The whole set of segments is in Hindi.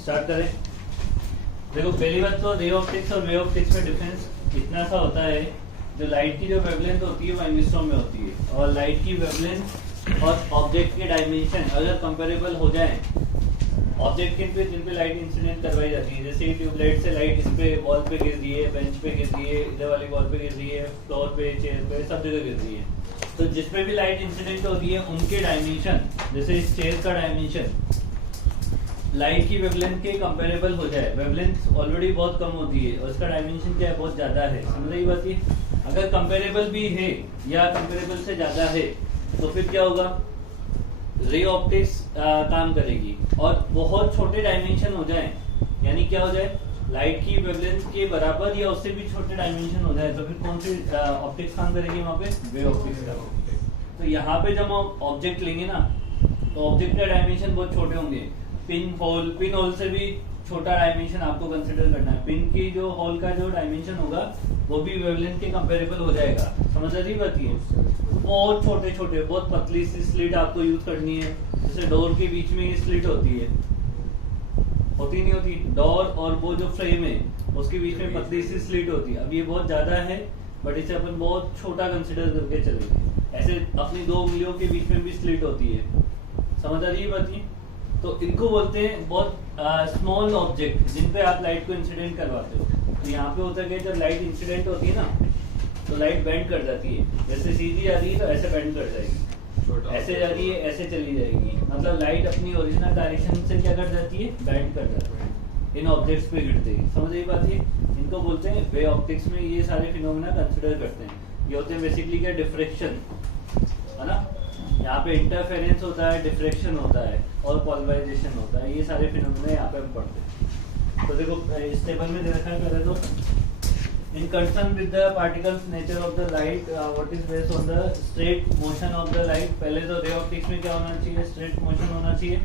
स्टार्ट करें। देखो पहली बात तो रे ऑप्टिक्स और वेव ऑप्टिक्स में डिफरेंस इतना सा होता है, जो लाइट की जो वेवलेंथ होती है वो एंगस्ट्रॉम में होती है, और लाइट की वेवलेंथ और ऑब्जेक्ट के डायमेंशन अगर कंपेरेबल हो जाए, ऑब्जेक्ट जिन पे लाइट इंसिडेंट करवाई जाती है, जैसे ट्यूबलाइट से लाइट इस पे वॉल पे गिर रही है, बेंच पे गिर रही है, इधर वाली वॉल पे गिर रही है, फ्लोर पे, चेयर पे, सब जगह गिर रही है, तो जिसपे भी लाइट इंसिडेंट होती है उनके डायमेंशन, जैसे इस चेयर का डायमेंशन लाइट की वेवलेंथ के कंपेरेबल हो जाए, वेवलेंथ ऑलरेडी बहुत कम होती है और इसका डायमेंशन क्या है, बहुत ज्यादा है, समझ रही बात है। अगर कंपेरेबल भी है या कंपेरेबल से ज्यादा है तो फिर क्या होगा, रे ऑप्टिक्स काम करेगी। और बहुत छोटे डायमेंशन हो जाए, यानी क्या हो जाए, लाइट की वेवलेंथ के बराबर या उससे भी छोटे डायमेंशन हो जाए, तो फिर कौन सी ऑप्टिक्स काम करेगी वहाँ पे, वेव ऑप्टिक्स का। तो यहाँ पे जब हम ऑब्जेक्ट लेंगे ना, तो ऑब्जेक्ट का डायमेंशन बहुत छोटे होंगे, पिन होल से भी छोटा डायमेंशन आपको कंसिडर करना है। पिन की जो होल का जो डायमेंशन होगा वो भी वेवलेंथ के कंपेरेबल हो जाएगा, समझ रही बात है। बहुत छोटे छोटे, बहुत पतली सी स्लिट आपको यूज करनी है, जैसे डोर के बीच में ये स्लिट होती है, होती नहीं होती, डोर और वो जो फ्रेम है उसके बीच में पतली सी स्लिट होती है। अब ये बहुत ज्यादा है बट इसे अपन बहुत छोटा कंसिडर करके चलेंगे। ऐसे अपनी दो उंगलियों के बीच में भी स्लिट होती है, समझ आ रही है बात। तो इनको बोलते हैं बहुत स्मॉल ऑब्जेक्ट जिन पे आप लाइट को इंसिडेंट करवाते हो। तो यहाँ पे होता है कि जब लाइट इंसिडेंट होती है ना, तो लाइट बेंड कर जाती है, जैसे सीधी आ रही है तो ऐसे बेंड कर जाएगी, ऐसे जा रही है ऐसे चली जाएगी, मतलब लाइट अपनी ओरिजिनल डायरेक्शन से क्या कर जाती है, बेंड कर जाती है इन ऑब्जेक्ट्स पे गिरते ही, समझ रही बात है। इनको बोलते हैं वे ऑप्टिक्स में ये सारे फिनोमेना कंसिडर करते हैं। ये होते हैं बेसिकली क्या, डिफ्रेक्शन है ना, यहाँ पे इंटरफेरेंस होता है, डिफ्रेक्शन होता है और पोलराइजेशन होता है, ये सारे फिनोमेना यहाँ पे हम पढ़ते हैं। तो देखो इस टेबल में दे रखा है पहले तो इन concern with the particles nature of the light what is based on the straight motion of the light. पहले तो रे ऑप्टिक्स में क्या होना चाहिए, स्ट्रेट मोशन होना चाहिए,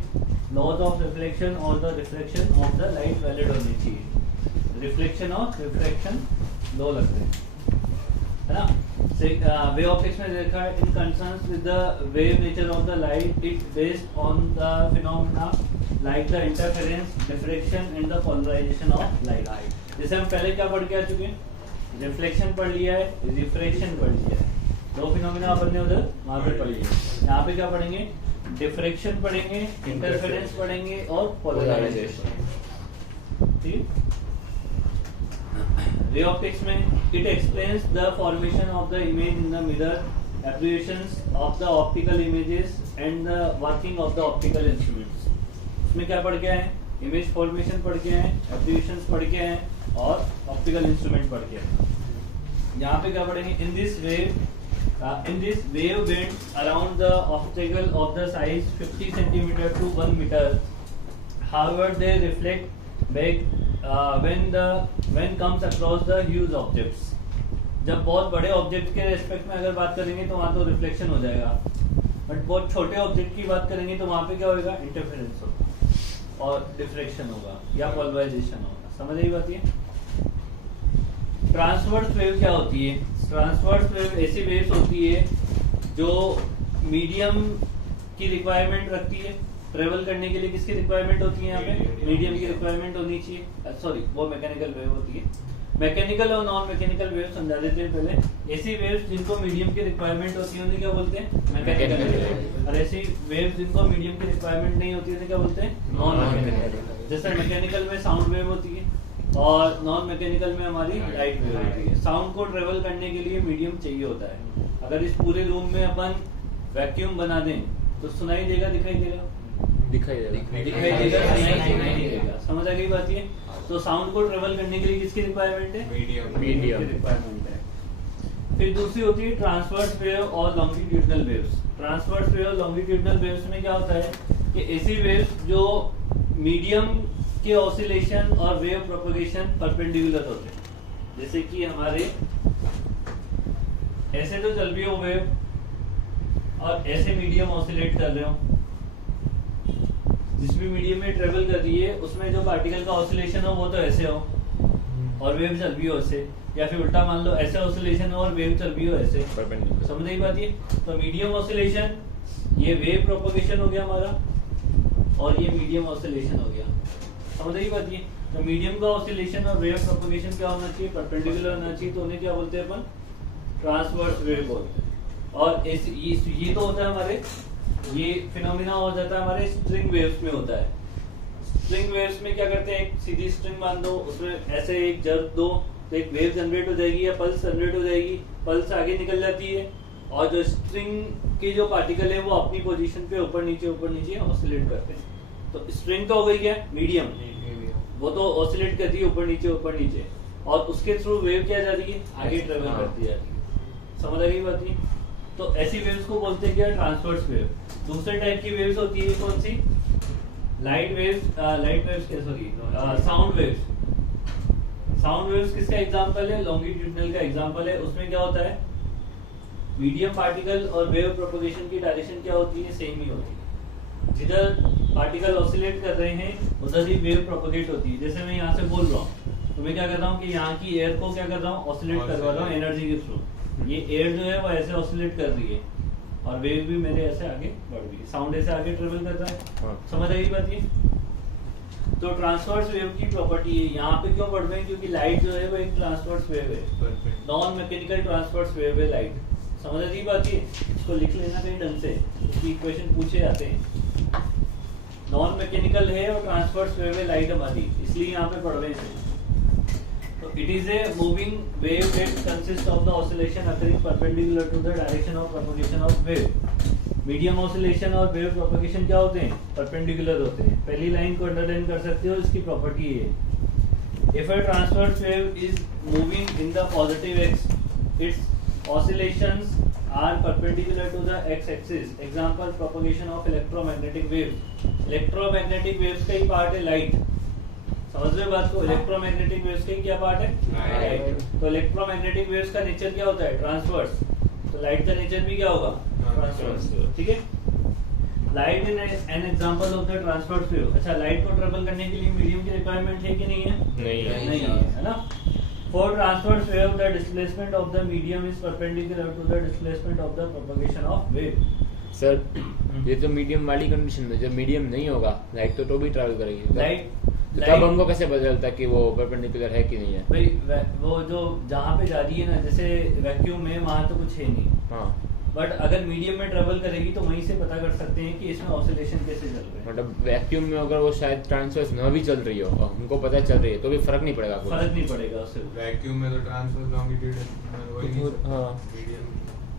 लॉज ऑफ रिफ्लेक्शन और the reflection of the light valid होनी चाहिए। रिफ्लेक्शन और रिफ्रैक्शन दो लगते हैं, है ना। वे ऑप्टिक्स में देखा है in concerns with the wave nature of the light, it based on the phenomena like the interference, diffraction and the polarisation of light. जैसे हम पहले क्या पढ़ के आ चुके हैं, रिफ्लेक्शन पढ़ लिया है, रिफ्रैक्शन पढ़ लिया है, दो फिनोमेना अपन ने उधर वहां पे पढ़ लिया। यहाँ पे क्या पढ़ेंगे, डिफ्रेक्शन पढ़ेंगे, इंटरफेरेंस पढ़ेंगे और पोलराइजेशन, ठीक। रे ऑप्टिक्स में it explains the formation of the image in the mirror, applications of the optical images and the working of the optical instruments। इसमें क्या पढ़ के आए, इमेज फॉर्मेशन पढ़ के आए, एप्लीकेशंस पढ़ के आए और ऑप्टिकल इंस्ट्रूमेंट पढ़ के आए। यहाँ पे क्या पढ़ेंगे, in this wave bends around the obstacle of the size 50 centimeter to 1 meter, however they reflect back when comes across the huge objects। जब बहुत बड़े ऑब्जेक्ट के रेस्पेक्ट में अगर बात करेंगे तो वहां तो रिफ्लेक्शन हो जाएगा, बट बहुत छोटे ऑब्जेक्ट की बात करेंगे तो वहां पे क्या होगा, इंटरफेरेंस होगा और डिफ्रेक्शन होगा या पोलराइजेशन होगा, समझ रही बात है। ट्रांसवर्स वेव क्या होती है, ट्रांसवर्स वेव ऐसी वेव्स होती है जो मीडियम की रिक्वायरमेंट रखती है, ट्रेवल करने के लिए किसकी रिक्वायरमेंट होती है, यहाँ पे मीडियम की रिक्वायरमेंट होनी चाहिए, सॉरी वो मैकेनिकल वेव होती है। मैकेनिकल और नॉन मैकेनिकल वेव समझा देते हैं पहले। ऐसी वेव्स जिनको मीडियम की रिक्वायरमेंट होती है उन्हें क्या बोलते हैं, मैकेनिकल वेव, और ऐसी वेव्स जिनको मीडियम की रिक्वायरमेंट नहीं होती है उन्हें क्या बोलते हैं, नॉन मैकेनिकल। जैसे मैकेनिकल में साउंड वेव होती है और नॉन मैकेनिकल में हमारी लाइट वेव होती है। साउंड को ट्रेवल करने के लिए मीडियम चाहिए होता है। अगर इस पूरे रूम में अपन वैक्यूम बना दें तो सुनाई देगा, दिखाई देगा, दिखाई देगा, सुनाई देगा, समझ आ गई बात ये। तो साउंड को ट्रेवल करने के लिए किसकी रिक्वायरमेंट है, मीडियम की रिक्वायरमेंट है। फिर दूसरी होती है ट्रांसवर्स वेव और लॉन्गिट्यूडनल वेव्स। ट्रांसवर्स वेव और लॉन्गिट्यूडनल वेव्स में क्या होता है कि ऐसी वेव्स जो मीडियम के ऑसिलेशन और वेव प्रोपगेशन परपेंडिकुलर होते हैं। जैसे कि हमारे ऐसे तो चल रही हो वेव और ऐसे मीडियम ऑसिलेट कर रहे हो, जिस भी मीडियम में ट्रेवल कर रही है उसमें जो पार्टिकल का ऑसिलेशन हो वो तो ऐसे हो और वेव चल रही हो ऐसे, या फिर उल्टा मान लो ऐसे ऑसिलेशन हो और वेव चल रही हो ऐसे, समझ नहीं पाती। तो मीडियम ऑसिलेशन ये वेव प्रोपगेशन हो गया हमारा, और ये मीडियम ऑसिलेशन हो गया। समझ रही बात? ये तो मीडियम का ऑसिलेशन और वेव प्रोपगेशन क्या होना चाहिए? परपेंडिकुलर होना चाहिए। तो उन्हें क्या बोलते हैं अपन? ट्रांसवर्स वेव बोलते हैं। और ये तो होता है हमारे, ये फिनोमिना हो जाता है हमारे स्ट्रिंग वेव्स में होता है। स्ट्रिंग वेव्स में क्या करते हैं, एक सीधी स्ट्रिंग बांध दो, उसमें ऐसे एक जर्क दो तो एक वेव जनरेट हो जाएगी या पल्स जनरेट हो जाएगी, पल्स आगे निकल जाती है, और जो स्ट्रिंग के जो पार्टिकल है वो अपनी पोजीशन पे ऊपर नीचे ऑसिलेट करते हैं। तो स्ट्रिंग तो हो गई क्या? मीडियम, वो तो ऑसिलेट करती है ऊपर नीचे, और उसके थ्रू वेव क्या जाती है? आगे ट्रेवल करती जाती है। समझ आ गई बात? नहीं तो ऐसी वेव्स को बोलते हैं क्या? Transverse wave. दूसरे टाइप की वेव्स होती है कौन सी? लाइट वेव्स क्या, sorry, sound waves. Sound waves किसका एग्जांपल है? लॉन्गिट्यूडनल का एग्जांपल है। उसमें क्या होता है? मीडियम पार्टिकल और वेव प्रोपगेशन की डायरेक्शन क्या होती है? सेम ही होती है। जिधर पार्टिकल ऑसिलेट कर रहे हैं उधर ही वेव प्रोपगेट होती है। जैसे मैं यहाँ से बोल रहा हूँ तो मैं क्या कर रहा हूँ कि यहाँ की एयर को क्या कर रहा हूँ? ऑसिलेट करवा रहा हूँ एनर्जी के थ्रू। ये एयर जो है वो ऐसे ऑसिलेट कर रही है और वेव भी मेरे ऐसे आगे बढ़ रही है, साउंड ऐसे आगे ट्रेवल कर रहा है। समझ आई बात? ये तो ट्रांसवर्स वेव की प्रॉपर्टी है। यहाँ पे क्यों पढ़ रहे हैं? क्योंकि लाइट जो है वो एक ट्रांसवर्स वेव है, नॉन मैकेनिकल ट्रांसवर्स वेव है लाइट। समझ रही बात? ये इसको लिख लेना कहीं ढंग से, इसकी इक्वेशन पूछे जाते हैं। नॉन मैकेनिकल है और ट्रांसवर्स वेव है लाइट हमारी, इसलिए यहाँ पे पढ़ रहे हैं। तो it is a moving wave that consists of the oscillation occurring perpendicular to the direction of propagation of wave. Medium oscillation और वेव प्रोपगेशन क्या होते हैं? परपेंडिकुलर होते हैं। पहली लाइन को अंडरलाइन कर सकते हो, इसकी प्रॉपर्टी है if a transverse wave is moving in the positive X, its oscillations are perpendicular to the X axis. Example propagation of electromagnetic waves. Electromagnetic waves का ही पार्ट है लाइट। समझ रहे बात को? इलेक्ट्रोमैग्नेटिक वेव्स का क्या पार्ट है? लाइट। तो इलेक्ट्रोमैग्नेटिक वेव्स का नेचर क्या होता है? ट्रांसवर्स। तो लाइट का नेचर भी क्या होगा? ट्रांसवर्स। ठीक है, light is an example of the transverse wave. अच्छा, लाइट को ट्रेवल करने के लिए मीडियम की रिक्वायरमेंट है कि नहीं है? नहीं है ना। For transverse wave the displacement of the medium is perpendicular to the displacement of the propagation of wave. Sir ये तो मीडियम वाली कंडीशन में, जब मीडियम नहीं होगा लाइट तो भी ट्रैवल करेगी। लाइट तब हमको कैसे पता चलता है कि वो परपेंडिकुलर है कि नहीं है? भाई वो जो जहाँ पे जा रही है ना, जैसे वैक्यूम में, वहाँ तो कुछ है नहीं। हाँ, बट अगर मीडियम में ट्रेवल करेगी तो वहीं से पता कर सकते हैं कि इसमें ऑसिलेशन कैसे चल रहे हैं। मतलब वैक्यूम में अगर वो शायद ट्रांसवर्स न भी चल रही हो और हमको पता चल रही है तो भी फर्क नहीं पड़ेगा? फर्क नहीं पड़ेगा उससे। वैक्यूम में तो ट्रांसवर्स लॉन्गिट्यूड हाँ,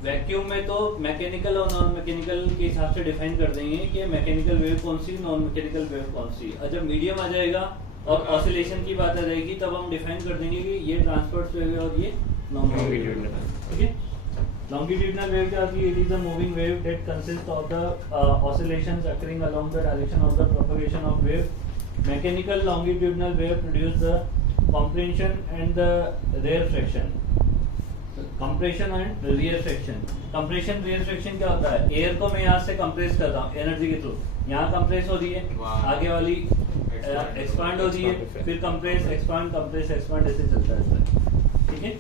वैक्यूम में तो मैकेनिकल और नॉन मैकेनिकल के हिसाब से डिफाइन कर देंगे कि मैकेनिकल वेव कौन सी, नॉन मैकेनिकल वेव कौन सी। और जब मीडियम आ जाएगा और ऑसिलेशन की बात आ जाएगी तब हम डिफाइन कर देंगे कि ये ट्रांसवर्स वेव है और ये नॉन मैकेनिकल। ठीक है, longitudinal wave क्या होती है? It is a moving wave that consists of the oscillations occurring along the direction of the propagation of wave. Mechanical longitudinal wave produce the compression and the rarefaction. Compression and rarefaction. Compression rarefaction क्या होता है? एयर को मैं यहाँ से कंप्रेस कर रहा हूँ एनर्जी के थ्रू, यहाँ कंप्रेस हो रही है, आगे वाली एक्सपांड हो रही है, फिर कंप्रेस एक्सपांड ऐसे चलता है। ठीक है,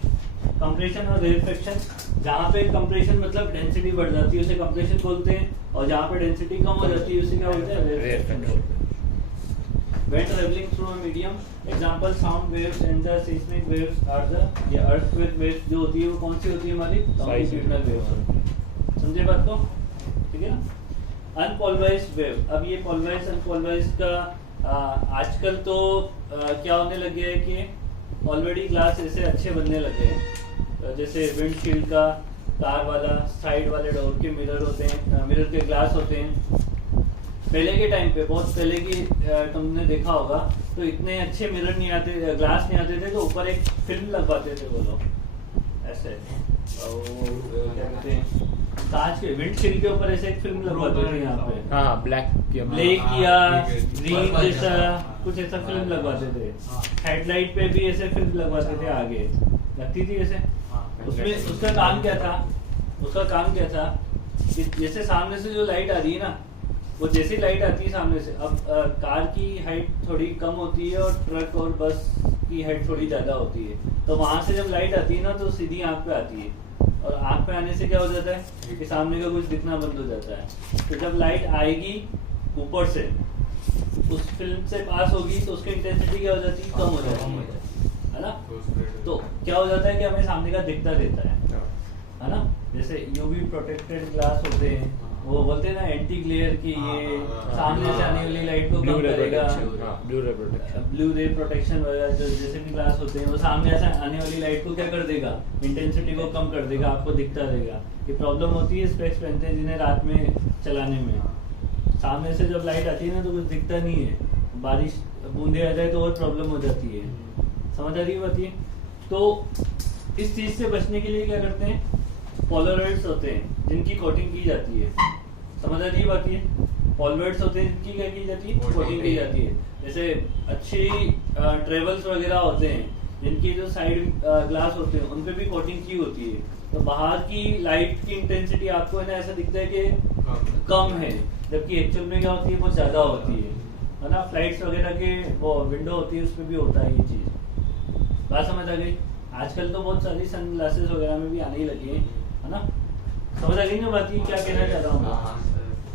कंप्रेशन और रेयरफेक्शन, जहाँ पे कंप्रेशन मतलब डेंसिटी बढ़ जाती है उसे कंप्रेशन बोलते हैं, और जहाँ पे डेंसिटी कम हो जाती है उसे क्या बोलते हैं? रेयरफेक्शन बोलते हैं। When traveling through a medium, example sound waves and the seismic waves are the, ये earthquake waves जो होती है वो कौन सी होती है हमारी? longitudinal waves होती है। समझे बात को? ठीक है ना। अनपोलराइज्ड वेव, अब ये पोलराइज्ड अनपोलराइज्ड का आजकल तो क्या होने लग गया है कि ऑलरेडी ग्लास ऐसे अच्छे बनने लगे हैं, जैसे विंडशील्ड का कार वाला, साइड वाले डोर के मिरर होते हैं, मिरर के ग्लास होते हैं। पहले के टाइम पे, बहुत पहले की तुमने देखा होगा तो इतने अच्छे मिरर नहीं आते, ग्लास नहीं आते थे, तो ऊपर एक फिल्म लगवाते थे वो लोग ऐसे, क्या कहते हैं, कांच के विंडशील्ड के ऊपर ऐसे एक फिल्म लगवाते थे यहाँ पे। हाँ, ब्लैक या ग्रीन जैसा कुछ ऐसा फिल्म लगवाते थे। हेडलाइट पे भी ऐसे फिल्म लगवाते थे, आगे लगती थी ऐसे। उसमें उसका काम क्या था कि जैसे सामने से जो लाइट आ रही है ना, वो जैसी लाइट आती है सामने से, अब कार की हाइट थोड़ी कम होती है और ट्रक और बस की हाइट थोड़ी ज्यादा होती है, तो वहां से जब लाइट आती है ना तो सीधी आंख पे आती है, और आंख पे आने से क्या हो जाता है कि सामने का कुछ दिखना बंद हो जाता है। तो जब लाइट आएगी ऊपर से उस फिल्म से पास होगी तो उसकी इंटेंसिटी क्या हो जाती है, कम हो जाती है ना। तो क्या हो जाता है कि हमें सामने का दिखता रहता है ना। जैसे यूवी प्रोटेक्टेड ग्लास होते हैं, वो बोलते हैं ना एंटी ग्लेयर की, ये सामने से आने वाली लाइट को कम करेगा, ब्लू रे प्रोटेक्शन वगैरह जो जैसे भी ग्लास होते हैं वो सामने से आने वाली लाइट को क्या कर देगा, इंटेंसिटी को कम कर देगा, आपको दिखता रहेगा। ये प्रॉब्लम होती है स्पेक्स पहनते हैं जिन्हें रात में चलाने में, सामने से जब लाइट आती है ना तो कुछ दिखता नहीं है, बारिश बूंदे आ जाए तो और प्रॉब्लम हो जाती है, समझ आ रही बात ये। तो इस चीज से बचने के लिए क्या करते हैं, पोलराइड्स होते हैं जिनकी कोटिंग की जाती है, समझ आ रही बात ये। पोलराइड्स होते हैं जिनकी क्या की जाती है, कोटिंग की जाती है। जैसे अच्छी ट्रेवल्स वगैरह होते हैं जिनकी जो साइड ग्लास होते हैं उन पे भी कोटिंग की होती है, तो बाहर की लाइट की इंटेंसिटी आपको है ना ऐसा दिखता है कि कम है, जबकि एक्चुअल में क्या होती है बहुत ज्यादा होती है ना। फ्लाइट्स वगैरह के वो विंडो होती है उस पर भी होता है ये चीज, बात समझ आ गई। आजकल तो बहुत सारी सन ग्लासेस वगैरह में भी आने ही लगी है ना, समझ आ गई ना बात, ये क्या कहना चाह रहा हूँ।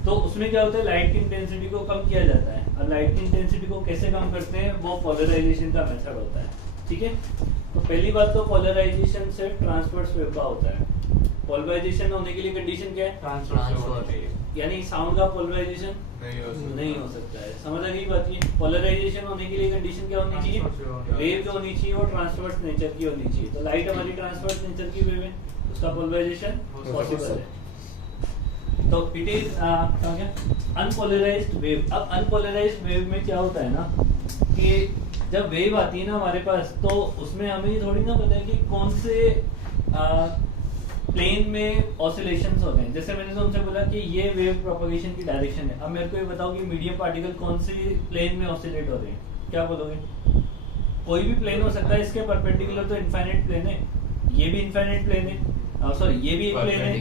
तो उसमें क्या होता है, लाइट की इंटेंसिटी को कम किया जाता है, और लाइट की इंटेंसिटी को कैसे कम करते हैं, वो पोलराइजेशन का मेथड होता है, ठीक है। तो पहली बात तो पोलराइजेशन से ट्रांसवर्स वेव का होता है। पोलराइजेशन होने के लिए कंडीशन क्या है, ट्रांसवर्स, यानी साउंड का पोलराइजेशन नहीं हो सकता है, समझ आ गई बात ये। पोलराइजेशन होने के लिए कंडीशन क्या होनी चाहिए, वेव जो होनी चाहिए वो ट्रांसवर्स नेचर की होनी चाहिए। तो लाइट हमारी ट्रांसवर्स नेचर की वेव है, उसका पोलराइजेशन पॉसिबल है। तो इट इज अनपोलराइज्ड वेव। अब अनपोलराइज्ड वेव में क्या होता है ना कि जब वेव आती है ना हमारे पास, तो उसमें हमें ये थोड़ी ना पता है कि कौन से प्लेन में ऑसिलेशंस होते हैं। जैसे मैंने तुमसे बोला कि ये वेव प्रोपगेशन की डायरेक्शन है, अब मेरे को ये बताओ कि मीडियम पार्टिकल कौन से प्लेन में ऑसिलेट हो रहे हैं, क्या बोलोगे। कोई भी प्लेन हो सकता है, इसके परपेंडिकुलर तो इनफाइनाइट प्लेन है, ये भी इनफाइनाइट प्लेन है, सॉरी ये भी एक प्लेन है,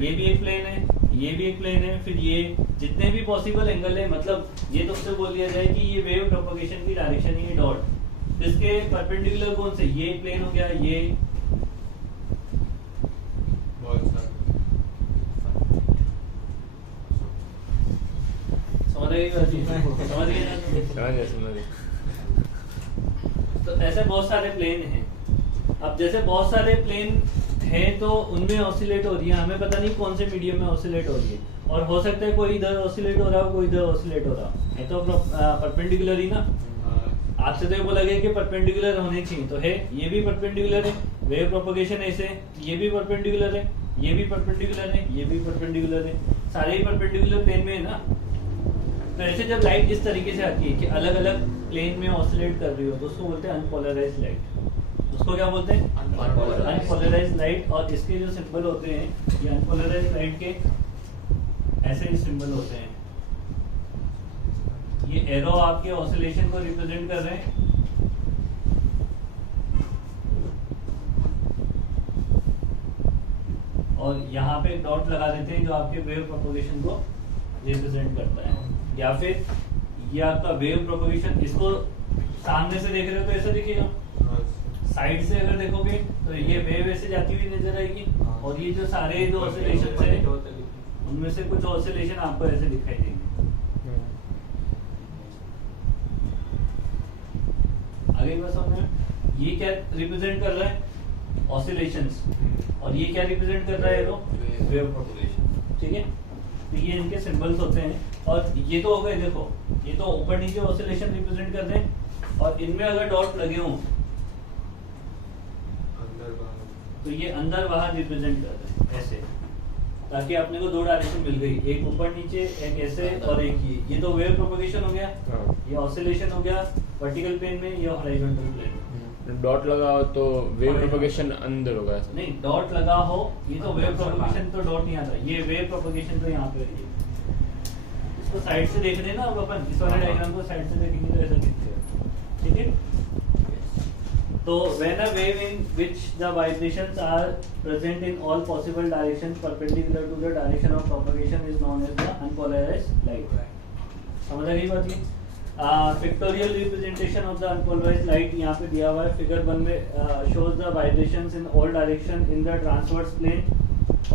ये भी एक प्लेन है, ये भी एक प्लेन है, फिर ये जितने भी पॉसिबल एंगल है, मतलब ये तुमसे बोल दिया जाए कि ये वेव प्रोपगेशन की डायरेक्शन है, ये डॉट, इसके परपेंडिकुलर कौन से, ये प्लेन हो गया, ये समझ गए। तो ऐसे बहुत सारे प्लेन हैं। अब जैसे बहुत सारे प्लेन हैं तो उनमें ऑसिलेट हो रही है, हमें पता नहीं कौन से मीडियम में ऑसिलेट हो रही है, और हो सकता है कोई इधर ऑसिलेट हो रहा हो, कोई इधर ऑसिलेट हो रहा है, तो परपेंडिकुलर ही ना। आपसे तो ये बोला गया कि परपेंडिकुलर होने चाहिए, तो है, ये भी परपेंडिकुलर है, वेव प्रोपगेशन ऐसे, ये भी परपेंडिकुलर है, ये भी परपेंडिकुलर है, ये भी परपेंडिकुलर है, सारे ही परपेंडिकुलर प्लेन में है ना। तो ऐसे जब लाइट इस तरीके से आती है कि अलग अलग प्लेन में ऑसिलेट कर रही हो, तो उसको बोलते हैं अनपोलराइज्ड लाइट। उसको क्या बोलते हैं, अनपोलराइज्ड लाइट। और इसके जो सिंबल होते हैं, ये अनपोलराइज्ड लाइट के ऐसे ही सिंबल होते हैं। ये एरो आपके ऑसिलेशन को रिप्रेजेंट कर रहे हैं, और यहाँ पे डॉट लगा देते हैं जो आपके वेव प्रोपगेशन को रिप्रेजेंट करता है। या फिर ये आपका वेव प्रोपगेशन, इसको सामने से देख रहे हो तो ऐसा दिखेगा, साइड से अगर देखोगे तो ये वेव ऐसे जाती हुई नजर आएगी, और ये जो सारे जो ऑसिलेशन है उनमें से कुछ ऑसिलेशन आपको ऐसे दिखाई देंगे। आगे बस हमने ये क्या रिप्रेजेंट कर रहा है, ऑसिलेशंस, और ये क्या रिप्रेजेंट कर रहा है, वेव प्रोपगेशन, ठीक है। तो ये इनके सिंबल्स होते हैं, और ये तो हो गए, देखो ये तो ऊपर नीचे ऑसिलेशन रिप्रेजेंट कर रहे हैं, और इनमें अगर डॉट लगे हों तो ये अंदर बाहर रिप्रेजेंट कर रहे हैं ऐसे, ताकि आपने को दो डायरेक्शन मिल गई, एक ऊपर नीचे, एक ऐसे और एक ये तो वेव प्रोपगेशन हो गया, ये ऑसिलेशन हो गया वर्टिकल प्लेन में, ये हॉरिजॉन्टल प्लेन में। डॉट लगा हो तो वेव प्रोपगेशन अंदर होगा, नहीं डॉट लगा हो, ये तो वेव प्रोपगेशन, तो डॉट नहीं आता, ये वेव प्रोपगेशन तो यहाँ पे है। इसको साइड से देख रहे हैं ना अब अपन, इस वाले डायग्राम को साइड से देखेंगे तो ऐसा दिखते हैं, ठीक है। तो when a wave in which the vibrations are present in all possible directions perpendicular to the direction of propagation is known as the unpolarized light। समझ आ गई बात ये। Pictorial representation of the unpolarised light यहाँ पे दिया हुआ है फिगर 1 में shows the vibrations in all direction in the transverse plane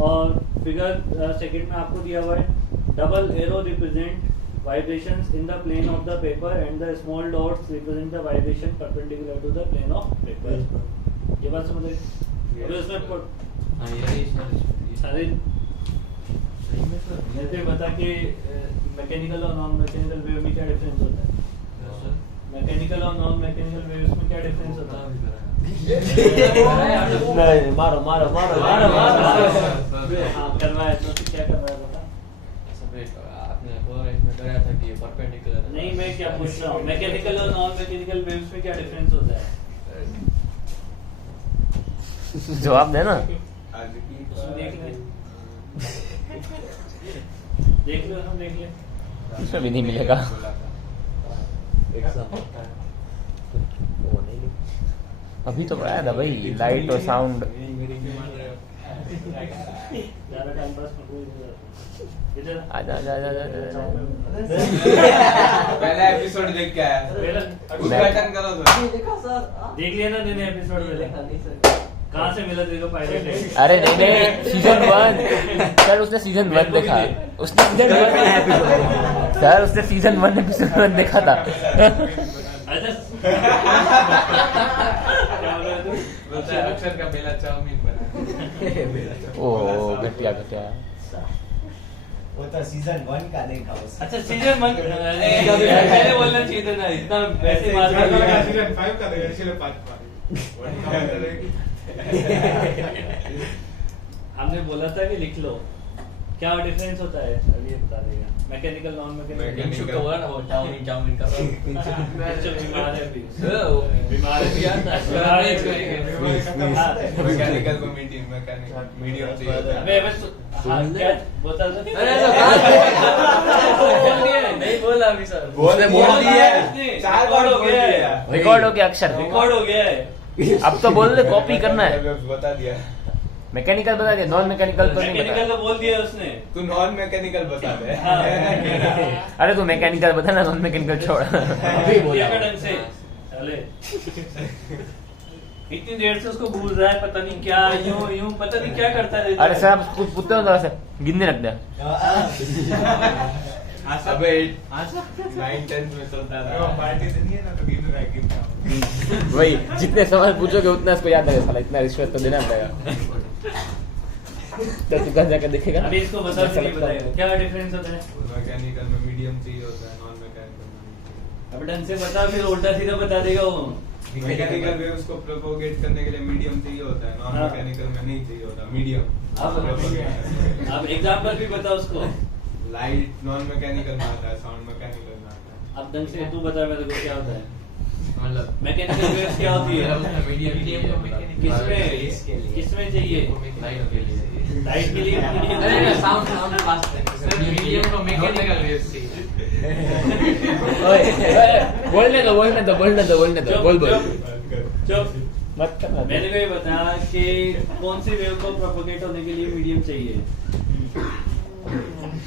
और फिगर सेकंड में आपको दिया हुआ है double arrow represent vibrations in the plane of the paper and the small dots represent the vibration perpendicular to the plane of paper. ये बात समझ रहे? अभी उसमें सारे मेरे को बता कि मैकेनिकल और नॉन मैकेनिकल वेव में क्या डिफरेंस होता है? मैकेनिकल और नॉन मैकेनिकल वेव्स में क्या डिफरेंस होता है? नहीं मारो मारो मारो मारो मारो हाँ करवाया तो क्या करवाया बता? आपने पोलराइज कराया था कि ये परपेंडिकुलर नहीं मैं क्या पूछ रहा हूँ मैकेनिकल और नॉन मैकेनिकल वेव्स में क्या डिफरेंस होता है? जवाब देना। देख लो हम देख ले इसमें भी नहीं मिलेगा। अभी तो पढ़ाया था भाई लाइट और साउंड। ज़्यादा टाइम पास इधर आजा आजा आजा आजा पहला एपिसोड देख के आया उसका टर्न करो तो देख लिया ना मैंने एपिसोड पहले कहाँ से मिला तेरे को पायलट? अरे नहीं नहीं सीजन 1 सर उसने सीजन 1 देखा उसने सीजन 1 सर उसने सीजन 1 एपिसोड 1 देखा था। अच्छा क्या बोल रहा है तू? बोलता है अक्षर का बेला चाउमीन बना ओ घटिया घटिया। वो तो सीजन 1 का देखा उसने। अच्छा सीजन 1 पहले बोलना चाहिए था ना इतना वैसे मार सीजन 5 का देखा इसलिए 5 हमने बोला था कि लिख लो क्या डिफरेंस होता है अभी ये बता देगा मैकेनिकल नॉन मैकेनिकल का बोला ना वो चाउमीन चाउमीन कर रहा बीमार है अभी बीमार है यार मैकेनिकल को मीडियम चाहिए होता है अबे हाँ क्या बता दो नहीं बोला अभी सर उसने बोल दिया चार बार हो गया है रिकॉर्ड हो गया अक्षर रिकॉर्ड हो गया है अब तो बोल दे कॉपी करना है। बता दिया मैकेनिकल बता दिया नॉन मैकेनिकल तो नहीं मैकेनिकल बता। तो बोल दिया उसने तू नॉन मैकेनिकल बता दे अरे तू मैकेनिकल बता ना नॉन मैकेनिकल छोड़। ये का ढंग से चले इतनी देर से उसको भूल रहा है पता नहीं क्या यूं यूं पता नहीं क्या करता है। अरे सर आप कुछ पूछते हो से गिनने रख दे। अबे 9-10 में चलता था पार्टी देनी है ना तो गिन रहा है वही जितने सवाल पूछोगे उतना इसको याद रहेगा साला इतना रिश्वत तो देना पड़ेगा। तो तू कहाँ जाकर देखेगा। अभी इसको बता भी नहीं बताएगा क्या डिफरेंस होता है। मैकेनिकल में मीडियम चाहिए होता है नॉन मैकेनिकल में अब ढंग से बता फिर उल्टा सीधा बता देगा वो। मैकेनिकल वेव्स को प्रोपोगेट करने के लिए मीडियम चाहिए होता है नॉन मैकेनिकल में नहीं चाहिए होता मीडियम। अब एग्जांपल भी बता उसको। लाइट नॉन मैकेनिकल में आता है साउंड मैकेनिकल में आता है। अब ढंग से तू बता मेरे को क्या होता है मतलब मैकेनिकल वेव्स क्या होती है मीडियम किसमें चाहिए लाइट के लिए लाइट के लिए नहीं साउंड साउंड पास मीडियम को मैकेनिकल वेव्स चाहिए बोलने दो बोल चुप मत करना। मैंने को ये बताया कि कौन सी वेव को प्रोपोगेट होने के लिए मीडियम चाहिए।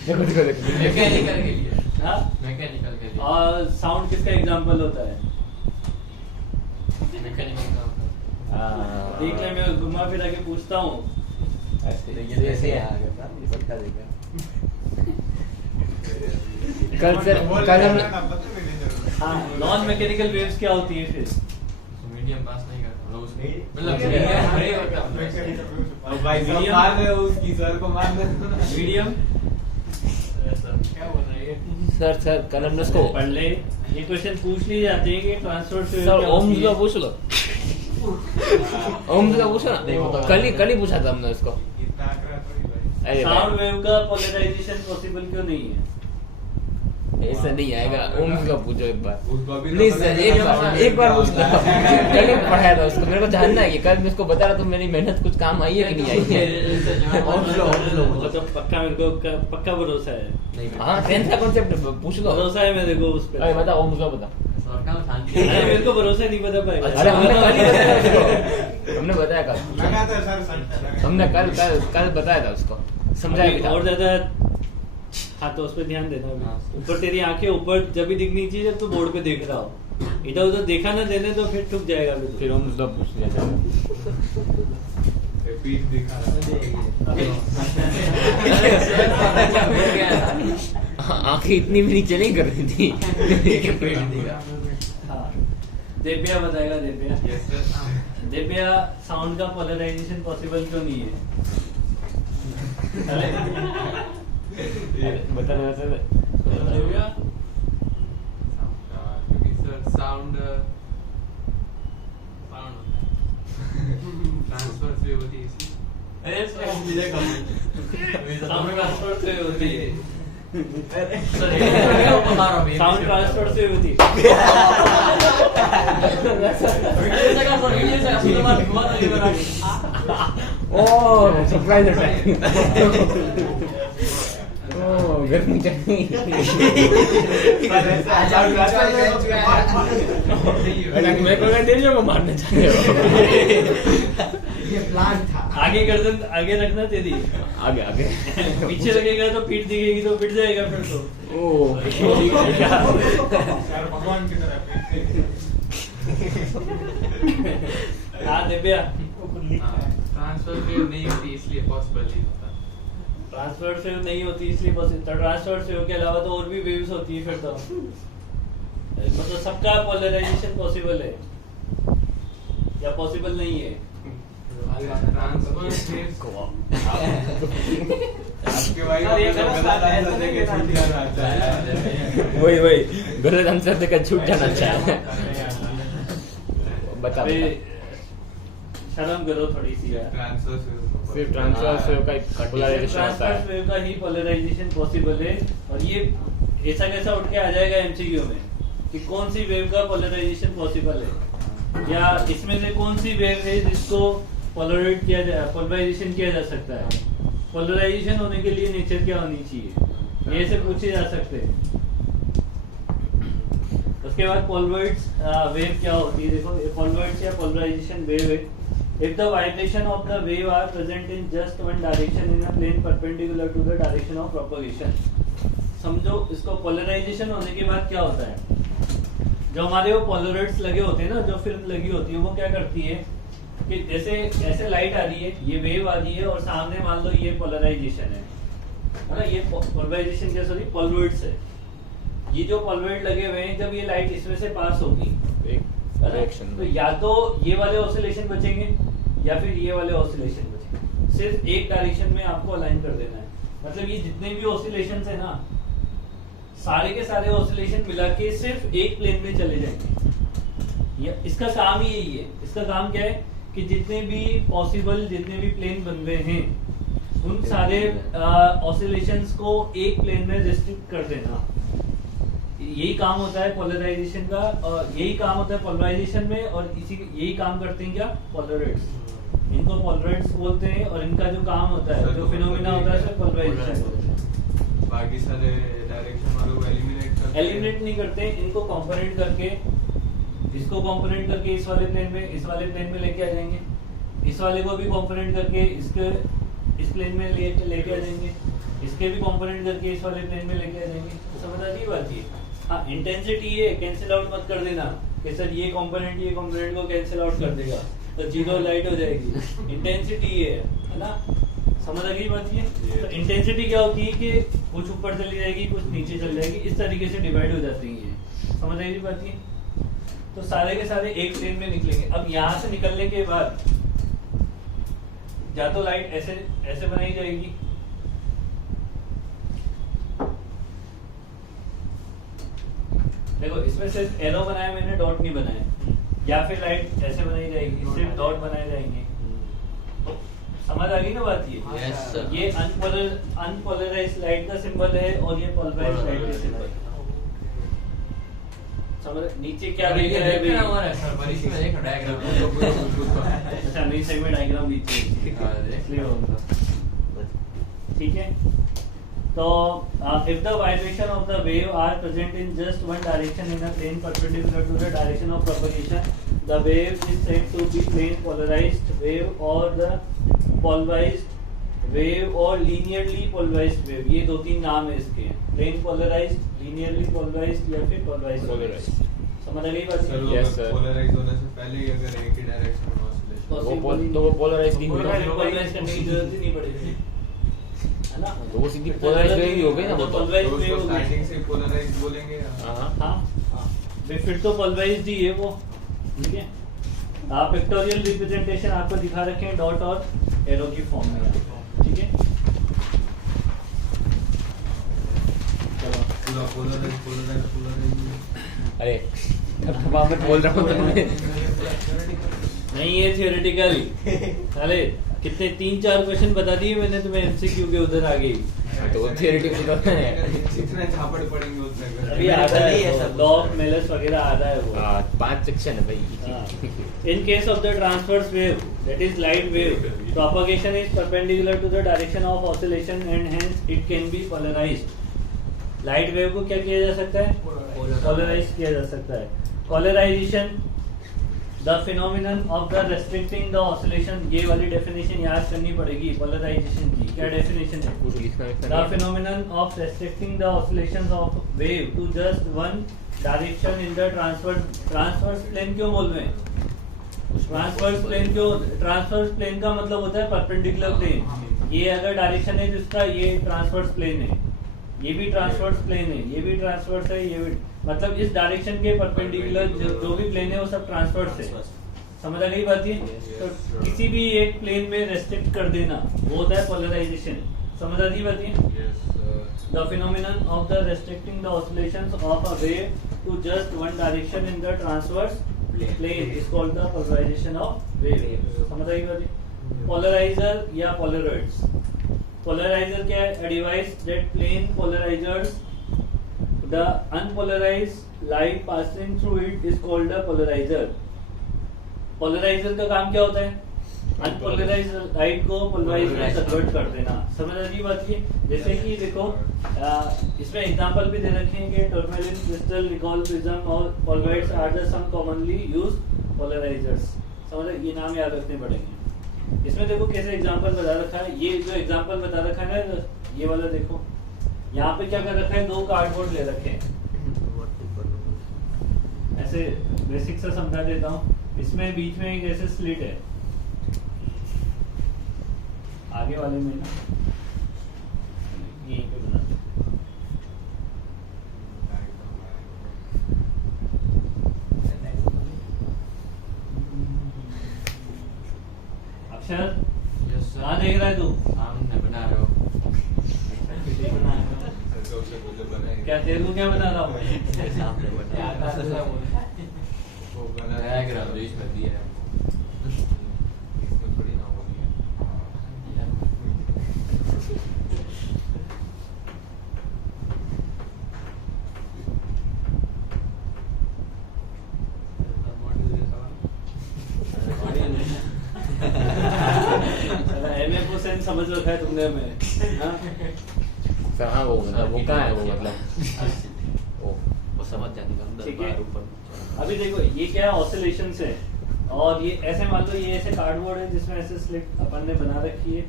मैकेनिकल के लिए हाँ मैकेनिकल के लिए और साउंड किसका एग्जांपल होता है मैकेनिकल देख ले मैं घुमा फिरा के पूछता हूँ। ऐसे आ गया था ये सबका देखा। कल हम हाँ नॉन मैकेनिकल वेव्स क्या होती है फिर मीडियम पास नहीं करता मतलब भाई सब मार रहे हो उसकी सर को मार रहे हो मीडियम क्या बोल रहे हैं सर कल हमने उसको पढ़ ले ये क्वेश्चन पूछ लिए जाते हैं कि ट्रांसपोर्ट से सर ओम्स का पूछ लो ओम्स का पूछो ना कल ही पूछा था हमने उसको। इतना आंकड़ा थोड़ी भाई अरे साउंड वेव का पोलराइजेशन पॉसिबल क्यों नहीं है। ऐसा नहीं आएगा ओम्स का पूछो एक बार उसको अभी प्लीज सर एक बार पूछ लो। कल ही पढ़ाया था उसको मेरे को जानना है कि कल मैं उसको बता रहा तो मेरी मेहनत कुछ काम आई है कि नहीं आई है। मतलब पक्का मेरे को पक्का भरोसा है। हाँ 10th का कॉन्सेप्ट पूछ लो। भरोसा है मेरे को उस पे। अरे बता ओम्स का बता। अरे मेरे को भरोसा नहीं बता पाएगा। अरे हमने कल ही बताया उसको हमने बताया कल लगा था सर हमने कल बताया था उसको समझाया भी था। और ज्यादा हाँ तो उस पर ध्यान देना हाँ। अभी। ऊपर तेरी आंखें ऊपर जब भी दिखनी चाहिए जब तू बोर्ड पे देख रहा हो, इधर उधर देखा ना देने तो फिर ठुक जाएगा फिर फिर हम उसका पूछ लिया जाएगा। पीठ दिखा रहा आंखें इतनी भी नीचे नहीं कर रही थी। हाँ दिव्या बताएगा। Divya yes sir. Divya sound का पोलराइजेशन पॉसिबल क्यों नहीं है? चले? बता रहा था दिव्या क्योंकि सर साउंड ट्रांसफर से होती है इसलिए। साउंड ट्रांसफर से होती है। साउंड ट्रांसफर से होती है। ओह सरप्राइज अटैक। ओह गर्मी चटनी। मैं को तेरियों को मारना चाह रहे हो। ये प्लान था। आगे गर्दन आगे रखना तेरी, आगे आगे। पीछे लगेगा तो पीठ दिखेगी तो पिट जाएगा फिर तो। ओह ठीक है क्या? यार भगवान की तरह हाँ दिव्या ट्रांसफर वेव नहीं होती इसलिए पॉसिबल नहीं होता। ट्रांसफर से नहीं होती इसलिए बस ट्रांसफर से के अलावा तो और भी वेव्स होती है फिर तो, मतलब सबका पोलराइजेशन पॉसिबल है या पॉसिबल नहीं है? ट्रांसफर वेव आपके भाई को गलत देके छूट जाना आता है। वही गलत आंसर देकर छूट जाना चाहिए। बता अबे, शर्म करो थोड़ी सी यार। ट्रांसफर से सिर्फ ट्रांसफर से का पोलराइजेशन होता ट्रांसफर है। वेव का ही पोलराइजेशन पॉसिबल है। और ये ऐसा कैसा उठ के आ जाएगा एमसीक्यू में कि कौन सी वेव का पोलराइजेशन पॉसिबल है, या इसमें से कौन सी वेव है जिसको पोलराइजेशन किया जा सकता है। पोलराइजेशन होने के लिए नेचर क्या होनी चाहिए, ये से पूछे जा सकते हैं। उसके बाद पोलराइड्स वेव क्या होती है? देखो पोलराइड्स या पोलराइजेशन वेव है if the vibration of the wave are present in just one direction in a plane perpendicular to the direction of propagation। समझो इसको पोलराइजेशन होने के बाद क्या होता है, जो हमारे वो पोलराइड्स लगे होते हैं ना, जो फिल्म लगी होती है, वो क्या करती है कि जैसे ऐसे लाइट आ रही है, ये वेव आ रही है और सामने मान लो ये पोलराइजेशन है ना, ये पोलराइजेशन क्या सॉरी पोलराइड्स है। ये जो पोलराइड लगे हुए हैं, जब ये लाइट इसमें से पास होगी डायरेक्शन तो या तो ये वाले ऑसिलेशन बचेंगे या फिर ये वाले ऑसिलेशन बचेंगे। सिर्फ एक डायरेक्शन में आपको अलाइन कर देना है। मतलब ये जितने भी ऑसिलेशंस है ना, सारे के सारे ऑसिलेशन मिला के सिर्फ एक प्लेन में चले जाएंगे। इसका काम ही यही है। इसका काम क्या है कि जितने भी पॉसिबल जितने भी प्लेन बन रहे हैं उन सारे ऑसिलेशंस को एक प्लेन में रिस्ट्रिक्ट कर देना। यही काम होता है पोलराइजेशन का, और यही काम होता है पोलराइजेशन में, और इसी यही काम करते हैं क्या पोलराइड्स। इनको पोलराइड्स बोलते हैं और इनका जो काम होता है, जो फिनोमिना होता है, उसे पोलराइजेशन बोलते हैं। बाकी सारे डायरेक्शन वालों को एलिमिनेट नहीं करते, इनको कंपोनेंट करके, इसको कंपोनेंट करके इस वाले प्लेन में, इस वाले प्लेन में लेके आ जाएंगे, इस वाले को भी कंपोनेंट करके इसके इस प्लेन में लेके आ जाएंगे, इसके भी कंपोनेंट करके इस वाले प्लेन में लेके आ जाएंगे। समझ आ रही बात ये? हाँ, इंटेंसिटी ये कैंसिल आउट मत कर देना कि सर ये कंपोनेंट को कैंसिल आउट कर देगा तो जीरो लाइट हो जाएगी। इंटेंसिटी ये है ना, समझ आ गई बात ये? तो इंटेंसिटी क्या होती है कि कुछ ऊपर चली जाएगी, कुछ नीचे चली जाएगी, इस तरीके से डिवाइड हो जाती है। समझ आ गई बात ये? तो सारे के सारे एक प्लेन में निकलेंगे। अब यहाँ से निकलने के बाद या तो लाइट ऐसे ऐसे बनाई जाएगी, देखो इसमें सिर्फ एरो बनाया मैंने, डॉट नहीं बनाया, या फिर लाइट ऐसे बनाई जाएगी, सिर्फ डॉट बनाए जाएंगे। तो समझ आ गई ना बात ये? Yes, sir. ये अनपोलराइज्ड लाइट का सिंबल है और ये पोलराइज्ड लाइट का सिंबल। समझ नीचे क्या दिख रहा है भाई? अच्छा नहीं, सेगमेंट डायग्राम नीचे इसलिए होगा। ठीक है, तो if the vibration of the wave are present in just one direction in a plane perpendicular to the direction of propagation, the wave is said to be plane polarized wave or the polarized wave और लीनियरली पोलराइज्ड वेव, ये दो तीन नाम है इसके, प्लेन पोलराइज्ड, लीनियरली पोलराइज्ड या फिर पोलराइज्ड। समझ आ गई बात? Sir Yes, sir. पोलराइज होने से पहले ही अगर एक ही डायरेक्शन में ऑसिलेशन तो वो पोलराइज नहीं होगा, पोलराइज करने की जरूरत ही नहीं पड़ेगी, है ना? तो वो सीधी पोलराइज वेव ही हो गई ना वो तो। पोलराइज तो वेव उसको हो गई। स्टार्टिंग से पोलराइज बोलेंगे हाँ हाँ फिर तो पोलराइज्ड ही है वो, ठीक है। आप पिक्टोरियल रिप्रेजेंटेशन आपको दिखा रखे हैं डॉट और एरो की फॉर्म में, ठीक है। चलो पूरा पोलराइज अरे मैं बोल रहा हूँ तुम्हें। नहीं ये थियोरेटिकल, अरे कितने 3-4 क्वेश्चन बता दिए मैंने तुम्हें एमसीक्यू के, उधर आ गई। तो वो थियोरेटिकल तो है। जितने झापड़ पड़ेंगे उतने अभी आ रहा है लॉ ऑफ मेलस वगैरह आ रहा है वो। 5 सेक्शन है भाई। In case of the transverse wave, that is light wave, propagation is perpendicular to the direction of oscillation and hence it can be polarized. Light wave को क्या किया जा सकता है? Polarize किया जा सकता है। Polarization, the phenomenon of the restricting the oscillation, ये वाली definition याद करनी पड़ेगी polarization की। क्या definition है? कुछ लिखना The phenomenon of restricting the oscillations of wave to just one direction in the transverse plane क्यों बोल रहे हैं? ट्रांसवर्स प्लेन क्यों? ट्रांसवर्स प्लेन का मतलब होता है परपेंडिकुलर प्लेन। ये अगर डायरेक्शन है जिसका, ये ट्रांसवर्स प्लेन है, ये भी ट्रांसवर्स प्लेन है, ये भी ट्रांसवर्स है, ये भी, मतलब इस डायरेक्शन के परपेंडिकुलर जो भी प्लेन है वो सब ट्रांसवर्स है। समझ आ गई बात ये? तो किसी भी एक प्लेन में रेस्ट्रिक्ट कर देना वो होता है पोलराइजेशन। समझ आ गई बात ये? The phenomenon of the restricting the oscillations of a wave to just one direction in the transverse plane is called the polarization of wave. समझ आई बात? Polarizer या polaroids. Polarizer क्या है? A device that plane polarizers the unpolarized light passing through it is called a polarizer. Polarizer का काम क्या होता है? अनपोलराइज्ड लाइट को पोलराइज में कन्वर्ट कर देना। समझ आ रही बात ये? जैसे कि देखो इसमें एग्जांपल भी दे रखे हैं कि टर्मेलिन, क्रिस्टल, निकोल, प्रिज्म और polaroids are the some commonly used polarisers. समझ, ये नाम याद रखने पड़ेंगे। इसमें देखो कैसे एग्जांपल बता रखा है। ये जो एग्जांपल बता रखा है ना, ये वाला देखो, यहाँ पे क्या कर रखा है, 2 कार्डबोर्ड ले रखे हैं। ऐसे बेसिक से समझा देता हूँ। इसमें बीच में एक ऐसे स्लिट है, आगे वाले में ना यहीं पे बना दो। अक्षर कहाँ देख रहा है तू? सामने बना रहे हो। क्या तेरे को क्या बता रहा हूँ? सामने बना रहे हो। वो बना डायग्राम जो इसमें दिया है। इसमें थोड़ी ना होगी। MF को सेंस समझ रखा है तुमने में? हाँ? सर हाँ वो कहाँ है वो मतलब वो समझ जाती है अंदर ठीक है। बाहर ऊपर। अभी देखो ये क्या है, ऑसिलेशंस है, और ये ऐसे मान लो, ये ऐसे कार्डबोर्ड है जिसमें ऐसे स्लिट अपन ने बना रखी है।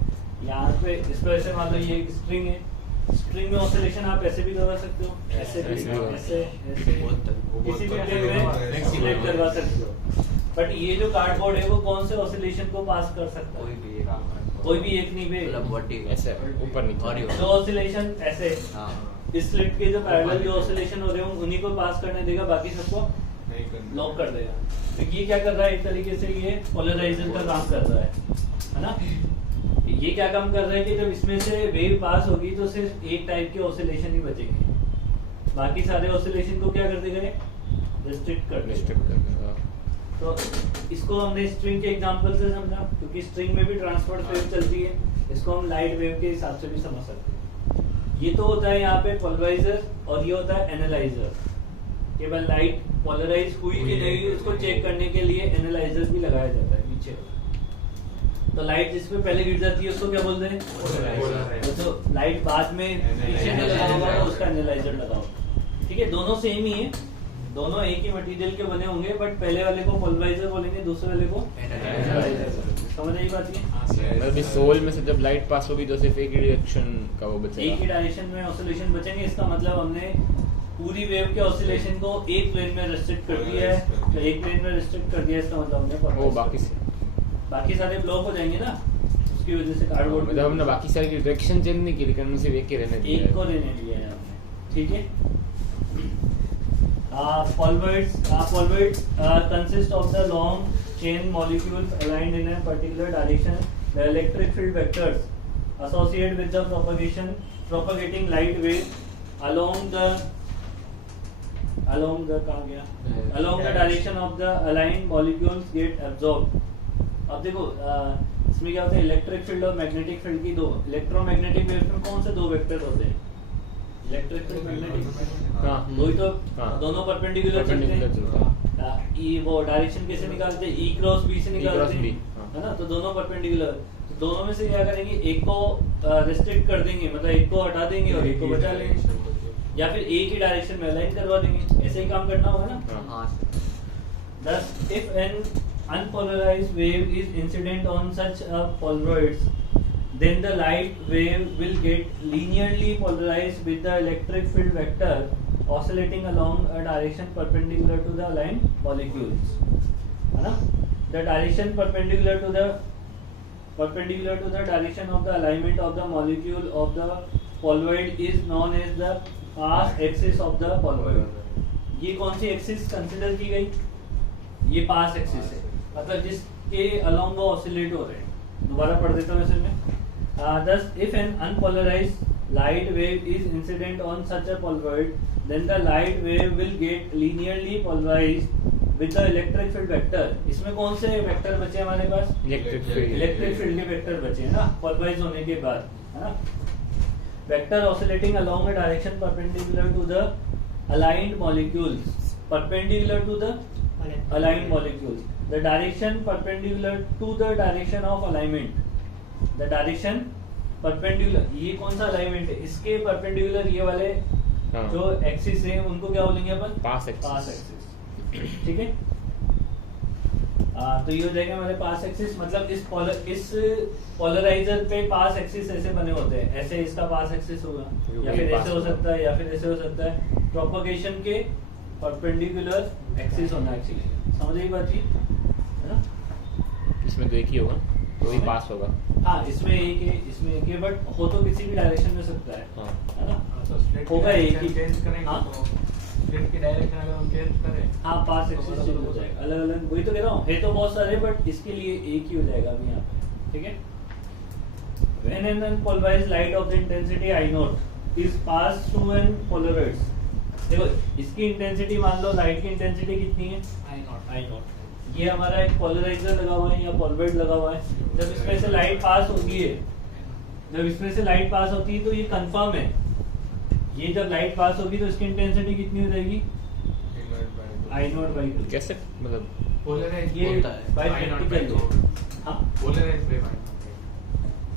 यहाँ पे इसको ऐसे मान लो, ये एक स्ट्रिंग है, स्ट्रिंग में ऑसिलेशन आप ऐसे भी करवा सकते हो, ऐसे भी, ऐसे ऐसे किसी भी प्लेन में सिलेक्ट करवा सकते हो। बट ये जो कार्डबोर्ड है वो कौन से ऑसिलेशन को पास कर सकता कोई है? भी एक कोई भी एक नहीं बे, मतलब वर्टिकल ऐसे ऊपर नीचे। जो ऑसिलेशन ऐसे हाँ इस स्लिट के जो पैरेलल जो ऑसिलेशन हो रहे हैं उन्हीं को पास करने देगा, बाकी सबको नहीं करना। लॉक कर देगा। तो ये क्या कर रहा है, एक तरीके से ये पोलराइजर का काम कर रहा है ना। ये क्या काम कर रहा है कि जब इसमें से वेव पास होगी तो सिर्फ एक टाइप के ऑसिलेशन ही बचेंगे, बाकी सारे ऑसिलेशन को क्या कर देगा, रिस्ट्रिक्ट कर देगा। तो इसको हमने स्ट्रिंग के एग्जांपल से समझा, क्योंकि स्ट्रिंग में भी ट्रांसवर्स वेव चलती है, इसको हम लाइट वेव के हिसाब से भी समझ सकते हैं। ये तो होता है यहाँ पे पोलराइजर, और ये होता है एनालाइजर। केवल लाइट पोलराइज हुई कि नहीं उसको चेक करने के लिए एनालाइजर भी लगाया जाता है नीचे। तो लाइट जिसपे पहले गिर जाती है उसको क्या बोलते हैं, पोलराइजर। तो लाइट बाद में पीछे से लगा होगा तो उसका एनालाइजर लगाओ। ठीक है, दोनों सेम ही है, दोनों एक ही मटेरियल के बने होंगे, बट पहले वाले को पोलराइजर बोलेंगे, दूसरे वाले को एनालाइजर। समझ आई बात? मतलब इस सोल में से जब लाइट पास होगी तो सिर्फ एक ही डायरेक्शन का वो एक ही बचेगा। डायरेक्शन में ऑसिलेशन बचेंगे, इसका मतलब हमने पूरी वेव के ऑसिलेशन को एक प्लेन में रिस्ट्रिक्ट कर दिया है। तो एक प्लेन में रिस्ट्रिक्ट कर दिया, इसका मतलब हमने वो polarized बाकी कर दिया। बाकी सारे ब्लॉक हो जाएंगे ना, उसकी वजह से कार्डबोर्ड मतलब हमने बाकी सारी की डायरेक्शन चेंज नहीं की, लेकिन हमने सिर्फ एक के रहने दिया एक को है। लेने दिया है आपने, ठीक है। Pulvoids consist of the long chain molecules aligned in a particular direction. The electric field vectors associated with the propagating light wave along the कहाँ गया? Along the direction of the aligned molecules get absorbed. अब देखो इसमें क्या होता है, इलेक्ट्रिक फील्ड और मैग्नेटिक फील्ड की दो, इलेक्ट्रोमैग्नेटिक वेव में कौन से दो वेक्टर होते हैं? इलेक्ट्रिक फील्ड, मैग्नेटिक, हाँ वही तो हाँ। दोनों परपेंडिकुलर चलते Perpendicular चलता है। हैं। ई वो डायरेक्शन कैसे निकालते हैं? ई क्रॉस बी से निकालते B, हैं, हाँ। है ना? तो दोनों परपेंडिकुलर, तो दोनों में से क्या करेंगे, एक को रिस्ट्रिक्ट कर देंगे, मतलब एक को हटा देंगे और एक को बचा लेंगे, या फिर एक ही डायरेक्शन में अलाइन करवा देंगे। ऐसे ही काम करना होगा ना। हाँ। Thus, if an unpolarized wave is incident on such a polaroids, then the light wave will get linearly polarized with the electric field vector oscillating along a direction perpendicular to the aligned molecules. है ना? The direction perpendicular to the direction of the alignment of the molecule of the polaroid is known as the path axis of the polaroid. ये कौन सी एक्सिस कंसिडर की गई? ये पास एक्सिस है, मतलब जिसके अलोंग वो ऑसिलेट हो रहे हैं। दोबारा पढ़ देता हूँ इसे मैं। Thus, if an unpolarized light wave is incident on such a polaroid, then the light wave will get linearly polarized with the electric field vector. इसमें कौन से वेक्टर बचे हमारे पास? Electric field. इलेक्ट्रिक फील्ड के वेक्टर बचे हैं ना, पोलराइज होने के बाद, है ना? Vector oscillating along a direction perpendicular to the aligned molecules, perpendicular to the aligned molecules. The direction perpendicular to the direction of alignment. The direction perpendicular, ये कौन सा alignment है? इसके perpendicular ये वाले हाँ। जो एक्सिस हैं उनको क्या बोलेंगे अपन? पास एक्सिस। पास एक्सिस, ठीक है। तो ये हो जाएगा हमारे पास एक्सिस, मतलब इस पोलराइजर पे पास एक्सिस ऐसे बने होते हैं, ऐसे इसका पास एक्सिस होगा, या फिर ऐसे हो सकता है, या फिर ऐसे हो सकता है। प्रोपगेशन के परपेंडिकुलर एक्सिस होना चाहिए, समझ आई बात जी, है ना? इसमें तो एक ही होगा, तो ही पास होगा। हाँ, इसमें एक है, इसमें एक है, बट हो तो किसी भी डायरेक्शन में सकता है, हाँ। है ना? तो स्ट्रेट होगा एक ही। चेंज करेंगे हाँ? तो स्ट्रेट की डायरेक्शन अगर हम चेंज करें हाँ, पास एक्सिस चेंज हो जाएगा, अलग अलग, वही तो कह रहा हूँ, है तो बहुत सारे, बट इसके लिए एक ही हो जाएगा अभी यहाँ पे, ठीक है। When an unpolarized light of the intensity I naught is passed through an polaroid, देखो इसकी इंटेंसिटी मान लो, लाइट की इंटेंसिटी कितनी है? I naught। ये हमारा एक पोलराइजर लगा हुआ है या पोलराइड लगा हुआ है। जब इसमें से लाइट पास होती है, जब इसमें से लाइट पास होती है तो ये कंफर्म है, ये जब लाइट पास होगी तो इसकी इंटेंसिटी कितनी हो जाएगी? I naught by 2। कैसे मतलब पोलराइज ये होता है by I naught practical by 2। हाँ, पोलराइज वेव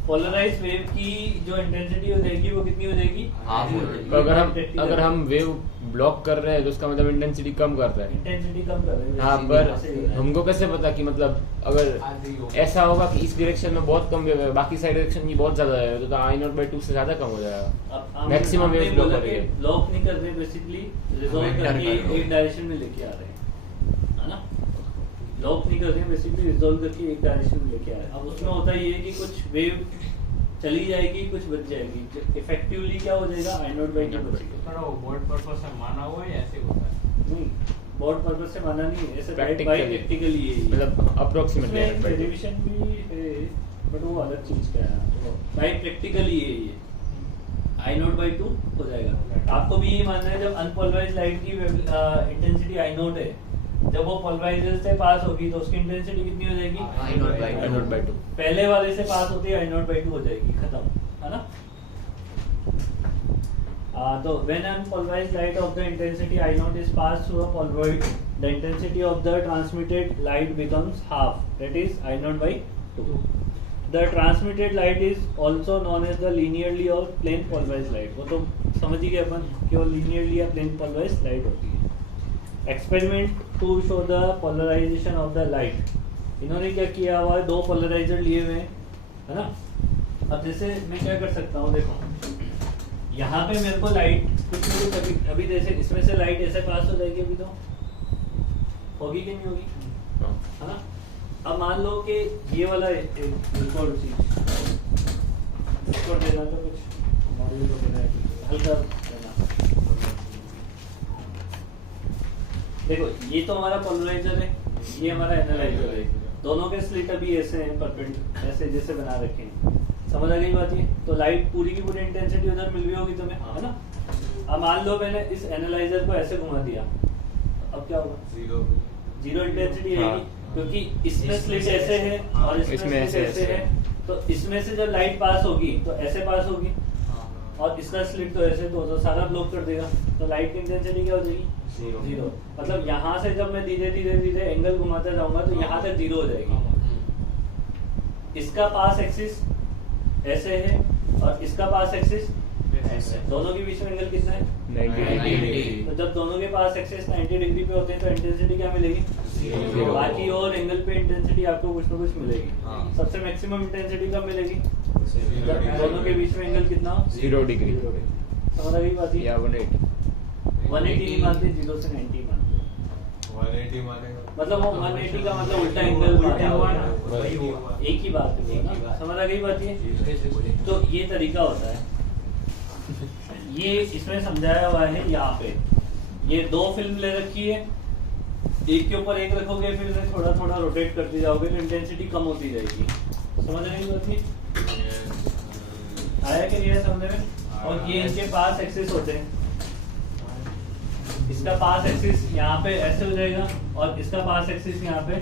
पोलराइज वेव की जो इंटेंसिटी हो जाएगी वो कितनी हो जाएगी? हाफ हो जाएगी। तो अगर हम वेव ब्लॉक कर रहे हैं तो उसका मतलब इंटेंसिटी कम कर रहे हैं। इंटेंसिटी कम कर रहे हैं। हाँ, पर हमको कैसे पता कि मतलब अगर आधी हो ऐसा होगा कि इस डायरेक्शन में बहुत कम वेव है, बाकी साइड डायरेक्शन की बहुत ज्यादा है, तो I naught by 2 से ज्यादा कम हो जाएगा। Maximum waves block करेंगे। ब्लॉक नहीं करते, बेसिकली रिजॉल्व Vector करके कर दो। एक डायरेक्शन में लेके आ रहे हैं, है ना? लॉक नहीं करते, बेसिकली रिजॉल्व करके एक डायरेक्शन में लेके आ रहे हैं। अब उसमें होता ये है कि कुछ वेव चली जाएगी, कुछ बच जाएगी, इफेक्टिवली क्या हो जाएगा? I naught by 2 बचेगा। थोड़ा वो बोर्ड पर्पस से माना हुआ है, ऐसे होता है। नहीं, बोर्ड पर्पस से माना नहीं है, ऐसे Practically। बाय प्रैक्टिकली है ये। मतलब अप्रोक्सीमेटली इसमें डेरिवेशन भी है, बट वो अलग चीज का है, बाय प्रैक्टिकली है ये। I naught by 2 हो जाएगा। आपको भी ये मानना है, जब अनपोलराइज्ड लाइट की इंटेंसिटी I naught है, जब वो पोलराइजर से पास होगी तो उसकी इंटेंसिटी कितनी हो जाएगी? I naught by I naught by 2। पहले वाले से पास होती है I naught by 2 हो जाएगी, खत्म, है ना? तो when unpolarized light of the intensity I naught is passed through a polaroid, the intensity of the transmitted light becomes half, that is I naught by 2. The transmitted light is also known as the linearly or plane polarized light। वो तो समझ ही गए अपन कि वो linearly या plane polarized light होती है। Experiment to show the polarization of the light। इन्होंने क्या किया हुआ है, दो पोलराइजर लिए हुए हैं, है ना। अब जैसे मैं क्या कर सकता हूँ, देखो यहाँ पे मेरे को लाइट कुछ ना कुछ अभी जैसे इसमें से लाइट ऐसे पास हो जाएगी, अभी तो होगी कि नहीं होगी, है ना। अब मान लो कि ये वाला एक और चीज इसको देना, तो कुछ मॉड्यूल को देना है, हल्का देना। देखो ये तो हमारा पोलराइजर है, ये हमारा एनालाइजर है, दोनों के स्लिट अभी ऐसे हैं, परपेंड ऐसे जैसे बना रखे हैं, समझ आ गई बात ये। तो लाइट पूरी की पूरी इंटेंसिटी उधर मिल रही होगी तुम्हें, है ना। अब मान लो मैंने इस एनालाइजर को ऐसे घुमा दिया, अब क्या होगा, जीरो इंटेंसिटी आएगी, क्योंकि इसमें स्लिट ऐसे है और इसमें स्लिट ऐसे है। तो इसमें से जब लाइट पास होगी तो ऐसे पास होगी, और इसका स्लिट तो ऐसे, तो सारा ब्लॉक कर देगा, तो लाइट की इंटेंसिटी क्या हो जाएगी, जीरो। मतलब यहाँ से जब मैं धीरे धीरे धीरे एंगल घुमाता जाऊंगा तो यहाँ तक जीरो हो जाएगी। इसका पास एक्सिस ऐसे है और इसका पास एक्सिस ऐसे, दोनों के बीच में एंगल कितना है, 90 डिग्री। तो जब दोनों के पास एक्सिस 90 डिग्री पे होते हैं तो इंटेंसिटी क्या मिलेगी, जीरो। बाकी और एंगल पे इंटेंसिटी आपको कुछ ना कुछ मिलेगी। सबसे मैक्सिमम इंटेंसिटी कब मिलेगी, जब दोनों के बीच में एंगल कितना हो, 0 डिग्री। समझ आ गई बात या 180 नहीं मानते, 0 से 90 मानते, 180 मानेगा, मतलब वो 180 का मतलब उल्टा एंगल, उल्टा एक ही बात है ना, समझ आ गई बात ये। तो ये तरीका होता है, ये इसमें समझाया हुआ है। यहाँ पे ये दो फिल्म ले रखी है, एक के ऊपर एक रखोगे, फिर इसे थोड़ा थोड़ा रोटेट करते जाओगे तो इंटेंसिटी कम होती जाएगी। समझ रहे हैं बात ये, आया कि नहीं है समझ में। और ये इनके पास एक्सिस होते हैं, इसका पास एक्सिस यहाँ पे ऐसे हो जाएगा और इसका पास एक्सिस यहाँ पे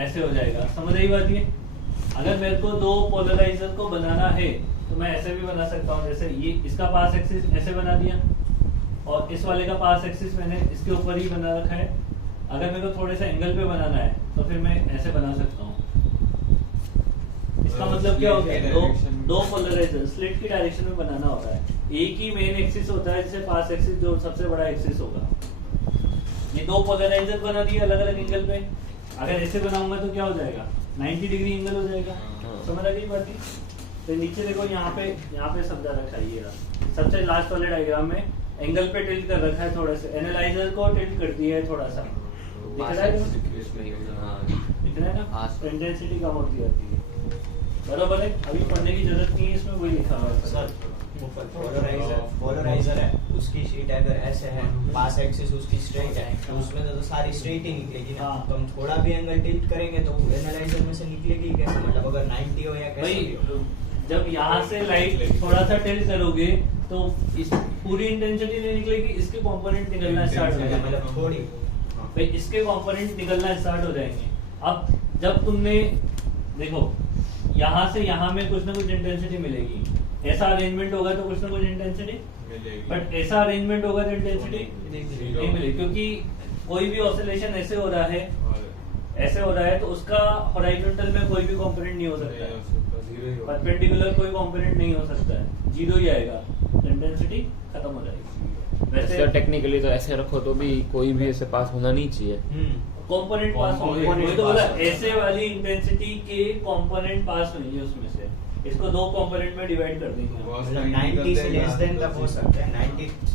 ऐसे हो जाएगा। समझ रही बात ये। अगर मेरे को दो पोलराइजर को बनाना है तो मैं ऐसे भी बना सकता हूँ, जैसे ये इसका पास एक्सिस ऐसे बना दिया और इस वाले का पास एक्सिस मैंने इसके ऊपर ही बना रखा है। अगर मेरे को थोड़े से एंगल पे बनाना है तो फिर मैं ऐसे बना सकता हूँ। इसका मतलब क्या हो गया, दो पोलराइजर स्लिट की डायरेक्शन में बनाना होता है। एक ही मेन एक्सिस होता है जिसे पास एक्सिस जो सबसे बड़ा एक्सिस होगा। ये दो पोलराइजर बना दिए अलग अलग एंगल पे। अगर ऐसे बनाऊंगा तो क्या हो जाएगा, 90 डिग्री एंगल हो जाएगा। समझ आ गई बात। तो नीचे देखो यहाँ पे समझा रखा है, ये सबसे लास्ट वाले डायग्राम में एंगल पे टिल्ट कर रखा है, थोड़ा सा एनालाइजर को टिल्ट कर दिया है थोड़ा सा, दिख रहा है ना, इंटेंसिटी कम होती जाती है। बराबर है, अभी पढ़ने की जरूरत नहीं है, इसमें वही लिखा हुआ है सर। पोलराइजर है, उसकी शीट अगर ऐसे है, पास एक्सिस उसकी स्ट्रेट है, तो उसमें तो सारी स्ट्रेट ही निकलेगी ना। तो हम थोड़ा भी एंगल टिल्ट करेंगे तो एनालाइजर में से निकलेगी कैसे, मतलब अगर 90 हो या कैसे भी हो। जब यहाँ से लाइट थोड़ा सा टिल्ट करोगे तो इस पूरी इंटेंसिटी नहीं निकलेगी, इसके कंपोनेंट निकलना स्टार्ट हो जाएंगे, मतलब थोड़ी भाई इसके कंपोनेंट निकलना स्टार्ट हो जाएंगे। अब जब तुमने देखो यहाँ से यहाँ में कुछ ना कुछ इंटेंसिटी मिलेगी, ऐसा अरेंजमेंट होगा तो कुछ ना कुछ इंटेंसिटी मिलेगी, बट ऐसा अरेंजमेंट होगा तो इंटेंसिटी नहीं मिलेगी, क्योंकि कोई भी ऑसिलेशन ऐसे हो रहा है तो उसका हॉरिजॉन्टल में कोई भी कंपोनेंट नहीं हो सकता है, परपेंडिकुलर कोई कंपोनेंट नहीं हो सकता है, जीरो ही आएगा, इंटेंसिटी खत्म हो जाएगी। वैसे टेक्निकली तो ऐसे रखो तो भी कोई भी ऐसे पास होना नहीं चाहिए, कंपोनेंट पास होंगे, वही तो बोला, ऐसे वाली इंटेंसिटी के कंपोनेंट पास होंगे, उसमें से इसको दो कंपोनेंट में डिवाइड कर देंगे। मतलब 90 से लेस देन तक हो सकता है,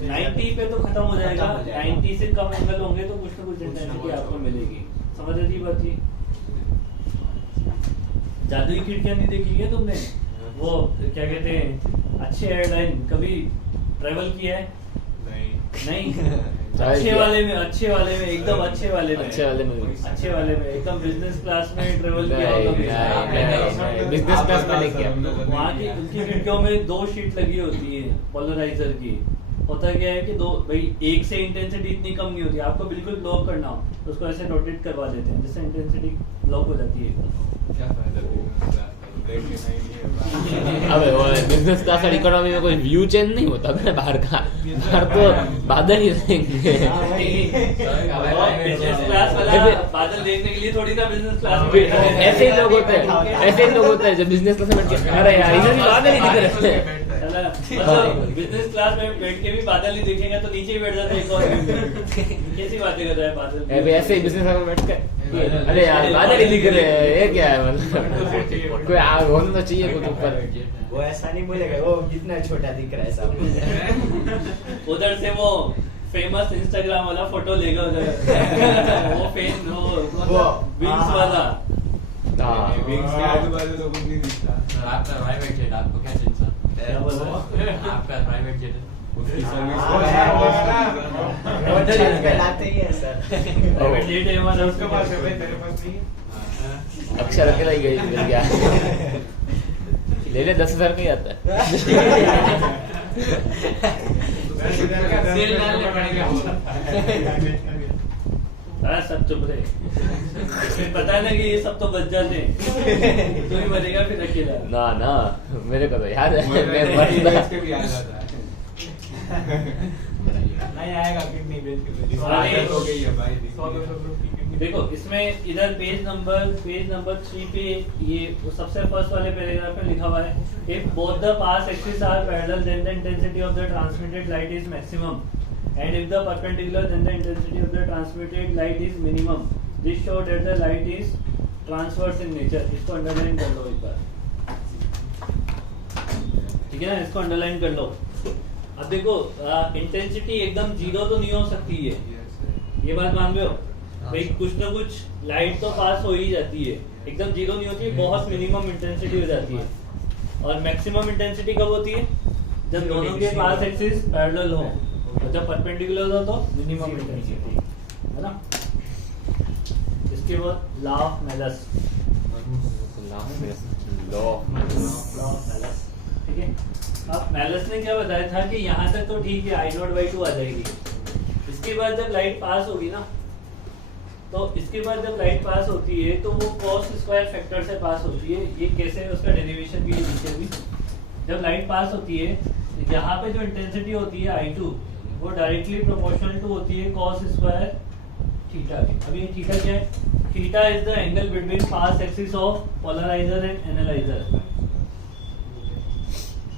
90 पे तो खत्म हो जाएगा, 90 से कम एंगल होंगे तो कुछ ना कुछ इंटेंसिटी आपको मिलेगी। समझ रही बात ये। जादुई खिड़कियां नहीं देखी है तुमने, वो क्या कहते हैं, अच्छे एयरलाइन कभी ट्रेवल किया है? नहीं अच्छे वाले में एकदम अच्छे वाले में एकदम बिजनेस क्लास में ट्रेवल किया होगा, बिजनेस क्लास में नहीं किया। वहाँ की उनकी खिड़कियों में दो शीट लगी होती है पोलराइजर की। होता क्या है कि दो भाई एक से इंटेंसिटी इतनी कम नहीं होती, आपको बिल्कुल ब्लॉक करना हो तो उसको ऐसे रोटेट करवा देते हैं जिससे इंटेंसिटी ब्लॉक हो जाती है। क्या फायदा अबे वो बिजनेस क्लास और इकोनॉमी में कोई व्यू चेंज नहीं होता है बाहर का, बाहर तो बादल ही रहेंगे। बिजनेस क्लास वाला बादल देखने के लिए थोड़ी ना बिजनेस क्लास में ऐसे ही लोग होते हैं जो बिजनेस क्लास में बैठ के अरे यार इधर भी बादल ही दिख रहे हैं। मतलब बिजनेस क्लास में बैठ के भी बादल नहीं दिखेगा तो नीचे ही बैठ जाते हैं एक और कैसी बातें कर रहा है बादल। अबे ऐसे ही बिजनेस में बैठ के अरे यार बादल ही दिख रहे हैं, ये क्या है मतलब कोई आग होना तो चाहिए कुछ ऊपर। वो ऐसा नहीं बोलेगा, वो कितना छोटा दिख रहा है सब। उधर से वो फेमस इंस्टाग्राम वाला फोटो लेगा उधर वो फेम वो विंग्स वाला। हाँ विंग्स के आजू बाजू तो कुछ नहीं दिखता। आपका प्राइवेट जेट, आपको क्या चिंता? क्या बोल रहा है? आपका प्राइवेट जेट उसकी सर्विस लाते ही है सर। प्राइवेट जेट है हमारा, उसके पास है भाई, तेरे पास नहीं है? अक्षर अकेला ही गई मिल गया। ले ले 10,000 का ही आता है। सेल डालने पड़ेगा। हाँ सब चुप रहे, फिर पता है ना कि ये सब तो बच जाते हैं, तो ही मरेगा फिर अकेला। ना ना मेरे को तो याद है मैं इसके भी याद आता है। नहीं आएगा किडनी बेच के। आदत हो गई है भाई। देखो इसमें इधर पेज नंबर 3 पे ये सबसे फर्स्ट वाले पैराग्राफ में लिखा हुआ है, if both the pass axis are parallel then the intensity of the transmitted light is maximum and if the perpendicular then the intensity of the transmitted light is minimum. This show that the light is transverse in nature. इसको अंडरलाइन कर लो एक बार, ठीक है ना, इसको अंडरलाइन कर लो। अब देखो इंटेंसिटी एकदम जीरो तो नहीं हो सकती है, ये बात मान रहे हो भाई? कुछ ना कुछ लाइट तो पास हो ही जाती है, एकदम जीरो नहीं होती है, बहुत मिनिमम इंटेंसिटी हो जाती है। और मैक्सिमम इंटेंसिटी कब होती है? जब दोनों के पास एक्सिस पैरेलल हो, और जब परपेंडिकुलर हो तो मिनिमम इंटेंसिटी, है ना। इसके बाद लॉ ऑफ मेलस, ठीक है। अब मेलस ने क्या बताया था कि यहाँ तक तो ठीक है, I0/2 आ जाएगी। इसके बाद जब लाइट पास होगी ना, तो इसके बाद जब लाइट पास होती है तो वो cos स्क्वायर फैक्टर से पास होती है। ये कैसे है उसका डेरिवेशन भी नीचे भी। जब लाइट पास होती है यहाँ पे जो इंटेंसिटी होती है I2 वो डायरेक्टली प्रोपोर्शनल टू होती है cos स्क्वायर थीटा की। अब ये थीटा क्या है? Theta is the angle between pass axis of polariser and analyser.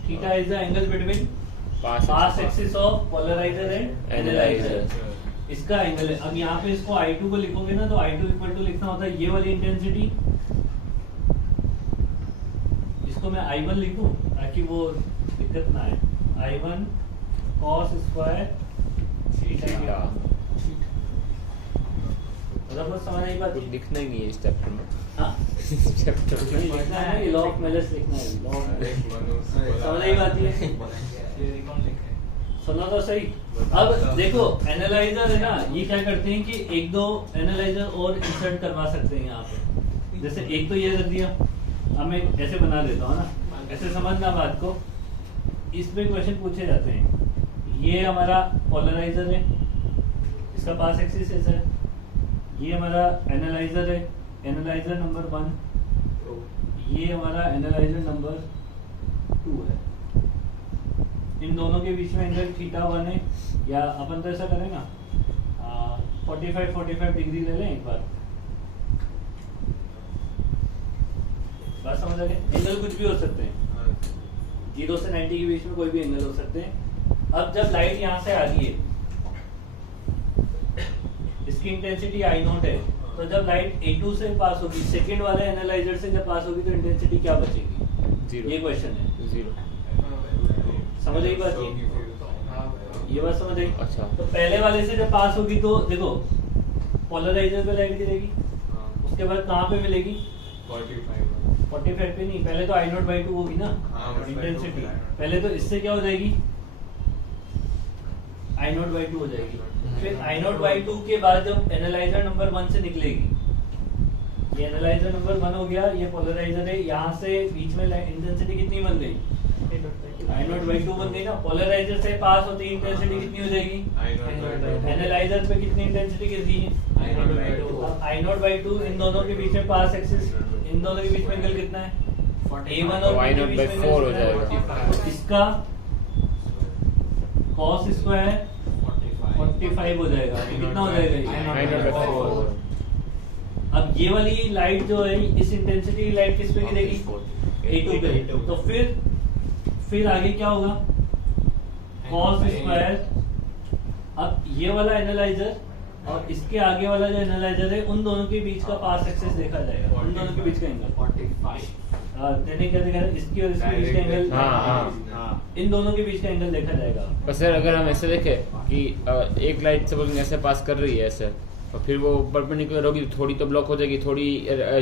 Theta is the angle between pass axis of polariser and analyser, इसका एंगल है। अब यहाँ पे इसको I2 को लिखोगे ना, तो I2 इक्वल टू लिखना होता है ये वाली इंटेंसिटी, इसको मैं I1 लिखूं ताकि वो दिक्कत ना आए। I1 cos square theta. मतलब बस समझ आई बात? कुछ दिखना ही नहीं है इस चैप्टर में। हाँ चैप्टर में लिखना है, लॉ ऑफ मेलस लिखना है, लॉ ऑफ समझ आई बात? ये सुनो तो सही। अब देखो एनालाइजर है ना, ये क्या करते हैं कि एक दो एनालाइजर और इंसर्ट करवा सकते हैं यहाँ पे। जैसे एक तो ये रख दिया, अब मैं ऐसे बना देता हूँ ना, ऐसे समझना बात को। इस पे क्वेश्चन पूछे जाते हैं, ये हमारा पोलराइजर है, इसका पास एक्सिस ऐसा है, ये हमारा एनालाइजर है, एनालाइजर नंबर 1, ये हमारा एनालाइजर नंबर 2 है। इन दोनों के बीच में एंगल थीटा 1 है, या अपन तो ऐसा करें ना 45 डिग्री ले लें एक बार, बात समझ आ गई? एंगल कुछ भी हो सकते हैं, 0 से 90 के बीच में कोई भी एंगल हो सकते हैं। अब जब लाइट यहाँ से आ रही है, इसकी इंटेंसिटी I0 है, तो जब लाइट A2 से पास होगी, सेकंड वाले एनालाइजर से जब पास होगी, तो इंटेंसिटी क्या बचेगी? 0। ये क्वेश्चन है। 0 समझ आई बात? ये बात समझ आई? अच्छा। तो पहले वाले से जब पास होगी तो देखो पोलराइजर पे लाइट गिरेगी, उसके बाद कहाँ पे मिलेगी? 45 पे नहीं, पहले तो I0/2 होगी ना इंटेंसिटी। पहले तो इससे क्या हो जाएगी? I0/2 हो जाएगी। फिर I0/2 के बाद जब एनालाइजर नंबर 1 से निकलेगी, ये एनालाइजर नंबर 1 हो गया, ये पोलराइजर है, यहाँ से बीच में इंटेंसिटी कितनी बन गई? I0/2 बन गई ना। पोलराइजर से पास होती है इंटेंसिटी कितनी हो जाएगी? एनालाइजर पे कितनी इंटेंसिटी गिरती है? I0/2 इन दोनों के बीच में पास एक्सिस, इन दोनों के बीच में एंगल कितना है? A1 और B के बीच में एंगल 4 हो कितना है? जाएगा। तो इसका cos स्क्वायर 45 हो जाएगा। ये कितना हो जाएगा? I0/4। अब ये वाली लाइट जो है, इस इंटेंसिटी की लाइट किस पे गिरेगी? A2 पे। तो फिर आगे क्या होगा? cos square. अब ये वाला एनालाइजर और इसके आगे वाला जो एनालाइजर है, उन दोनों के बीच का पास एक्सेस देखा जाएगा, उन दोनों के बीच का एंगल 45 तेने क्या देखा है, इसकी और इसके बीच का एंगल, इन दोनों के बीच का एंगल देखा जाएगा। पर सर अगर हम ऐसे देखें कि एक लाइट सपोज ऐसे पास कर रही है ऐसे, और फिर वो परपेंडिकुलर होगी, थोड़ी तो ब्लॉक हो जाएगी, थोड़ी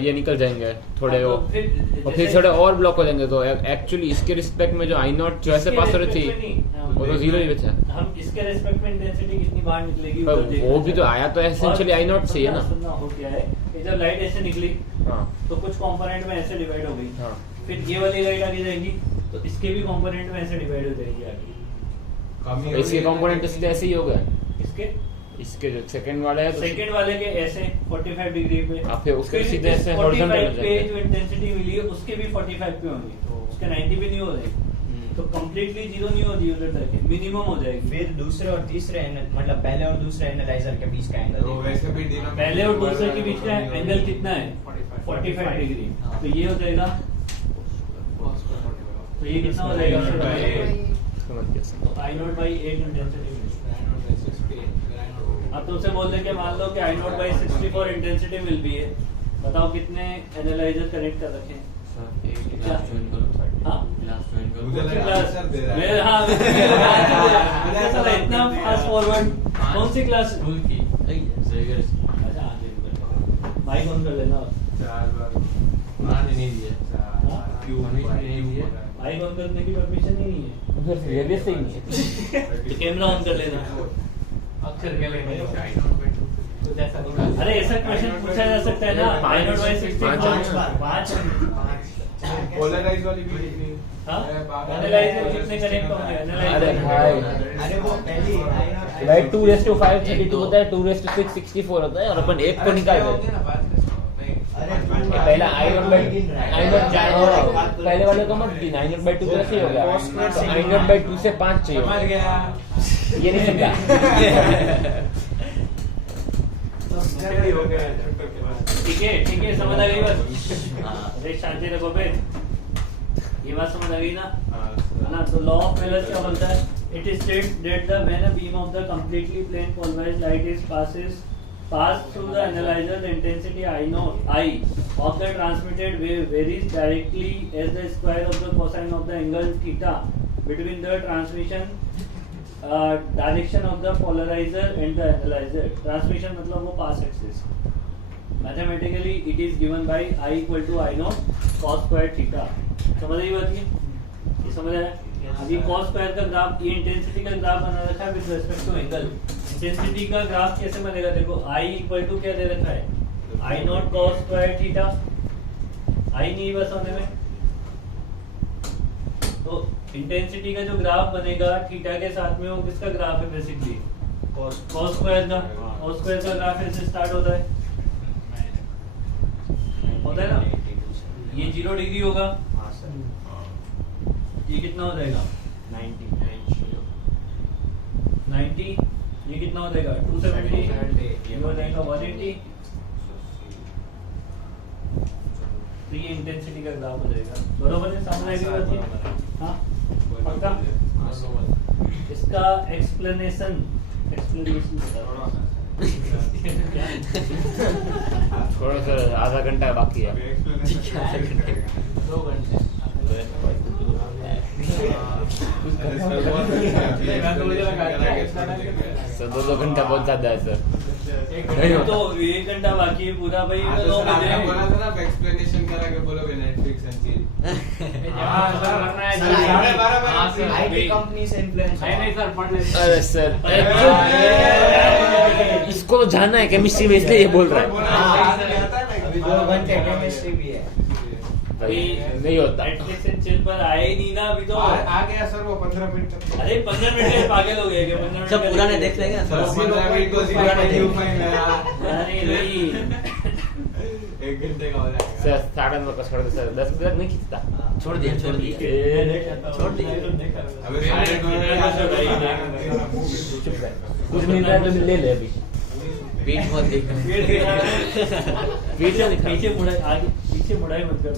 ये निकल जाएंगे थोड़े वो, और फिर थोड़े और ब्लॉक हो जाएंगे। तो एक्चुअली इसके रिस्पेक्ट में जो आई नॉट जो ऐसे पास हो रही थी वो तो जीरो ही बचा। हम इसके रिस्पेक्ट में इंटेंसिटी कितनी बाहर निकलेगी पर वो भी तो आया तो एसेंशियली आई नॉट से ही है ना। सुनना हो क्या है कि जब लाइट ऐसे निकली हाँ तो कुछ कंपोनेंट में ऐसे डिवाइड हो गई, हाँ फिर ये वाली लाइट आगे जाएगी तो इसके भी कंपोनेंट में ऐसे डिवाइड हो जाएगी आगे। कमी इसके कंपोनेंट तो सीधे ऐसे ही हो गए। इसके जो सेकंड वाला है तो सेकंड वाले के ऐसे 45 डिग्री पे, फिर उसके सीधे ऐसे 45 horizontal हो पे जाएंगे। जो इंटेंसिटी मिली है उसके भी 45 पे होंगी, तो उसके 90 भी नहीं हो जाएगी, तो कंप्लीटली जीरो नहीं होती उधर तक, मिनिमम हो जाएगी। फिर दूसरे और तीसरे मतलब पहले और दूसरे एनालाइजर के बीच का एंगल तो वैसे भी पहले और दूसरे के बीच का एंगल कितना है, 45 डिग्री, तो ये हो जाएगा, तो ये कितना हो जाएगा, समझ गया। तो I नॉट बाई 8 इंटेंसिटी। अब तुमसे बोल दे के मान लो कि I नॉट बाई 64 इंटेंसिटी मिल भी है, बताओ कितने एनालाइजर कनेक्ट कर रखे हैं? मुझे लगा आंसर दे रहा है। हाँ इतना फास्ट फॉरवर्ड, कौन सी क्लास? अच्छा माइक ऑन कर लेना, 4 बार माइक ऑन करने की परमिशन ही नहीं है, उधर से रेडियस से ही नहीं है। तो कैमरा ऑन कर लेना। अक्षर के लिए अरे ऐसा क्वेश्चन पूछा जा सकता है ना, I नॉट बाई 64 5 पोलराइज वाली भी कितनी? हाँ एनालाइजर कितने कनेक्ट होंगे? अरे भाई अरे वो पहली लाइट 2:5 32 होता है, 2:6 64 होता है, और अपन एक को निकाल दें। पहला आई नॉट पहले वाले को मत दी, आई नॉट बाई 2 कैसे ही हो गया, तो आई नॉट बाई 2 से 5 चाहिए, ये नहीं समझा। ठीक है समझ आ गई बस। अरे शांति रखो बे, ये बात समझ आ गई ना, है ना? तो लॉ ऑफ मेलर क्या बोलता है? It is states that the when a beam of the completely plane polarised light is pass through the analyzer, the intensity I of the transmitted wave varies directly as the square of the cosine of the angle theta between the transmission direction of the polarizer and the analyzer. Transmission मतलब वो pass axis. Mathematically it is given by I equal to I naught cos square theta. समझ आई बात ये समझ आया? अभी cos square का ग्राफ, ये इंटेंसिटी का ग्राफ बना रखा है with respect to angle. Intensity का ग्राफ कैसे बनेगा? देखो I इक्वल टू क्या दे रखा है, I not cos square theta, I नहीं बस होने में, तो इंटेंसिटी का जो ग्राफ बनेगा थीटा के साथ में वो किसका ग्राफ है? बेसिकली cos स्क्वायर का। cos स्क्वायर का ग्राफ ऐसे स्टार्ट होता है ना, ये 0 डिग्री होगा, ये कितना हो जाएगा 90, ये कितना हो जाएगा 270, ये हो जाएगा 180, तो ये इंटेंसिटी का ग्राफ हो जाएगा। बरोबर है, सामने आएगी बात ये? हाँ पक्का? इसका एक्सप्लेनेशन थोड़ा सा आधा घंटा बाकी है। 2 घंटे सर 2 घंटा बहुत ज्यादा है सर। तो 1 घंटा बाकी है पूरा भाई। बोला था ना एक्सप्लेनेशन करा के बोलोगे Netflix and chill. IT company से इन्फ्लुएंस नहीं सर पढ़ ले। अरे सर इसको तो जानना है केमिस्ट्री में, इसलिए ये बोल रहा है। अभी 2 घंटे केमिस्ट्री भी है, अभी नहीं होता। नेटफ्लिक्स एंड चिल पर आए ही नहीं ना अभी तो। आ गया सर वो 15 मिनट तक। अरे 15 मिनट के पागल हो गए क्या? 15 मिनट सब पुराने देख लेंगे ना सर। 15 मिनट को अरे नहीं 1 घंटे का हो जाएगा सर 9:30 का छोड़ दो सर, 10 तक नहीं खींचता। छोड़ दिया छोड़ दिया। कुछ मिल रहा है तो ले ले अभी। पेट मत देख। पीछे मुड़ाई, आगे पीछे मुड़ाई मत कर दो,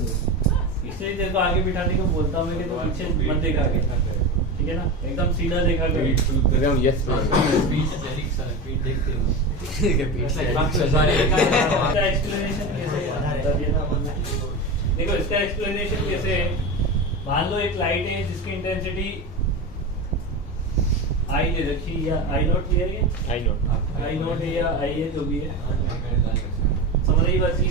इसलिए तेरे को आगे बिठाने को बोलता हूँ मैं कि तो पीछे मत देख आगे, ठीक है ना, एकदम सीधा देखा करो। एकदम यस इसका एक्सप्लेनेशन कैसे है? बता दिया था हमने। देखो इसका एक्सप्लेनेशन कैसे है, मान लो एक लाइट है जिसकी इंटेंसिटी आई ले रखी है, या आई नॉट लिया है, आई नॉट है या आई है, जो भी है, समझ रही बात की।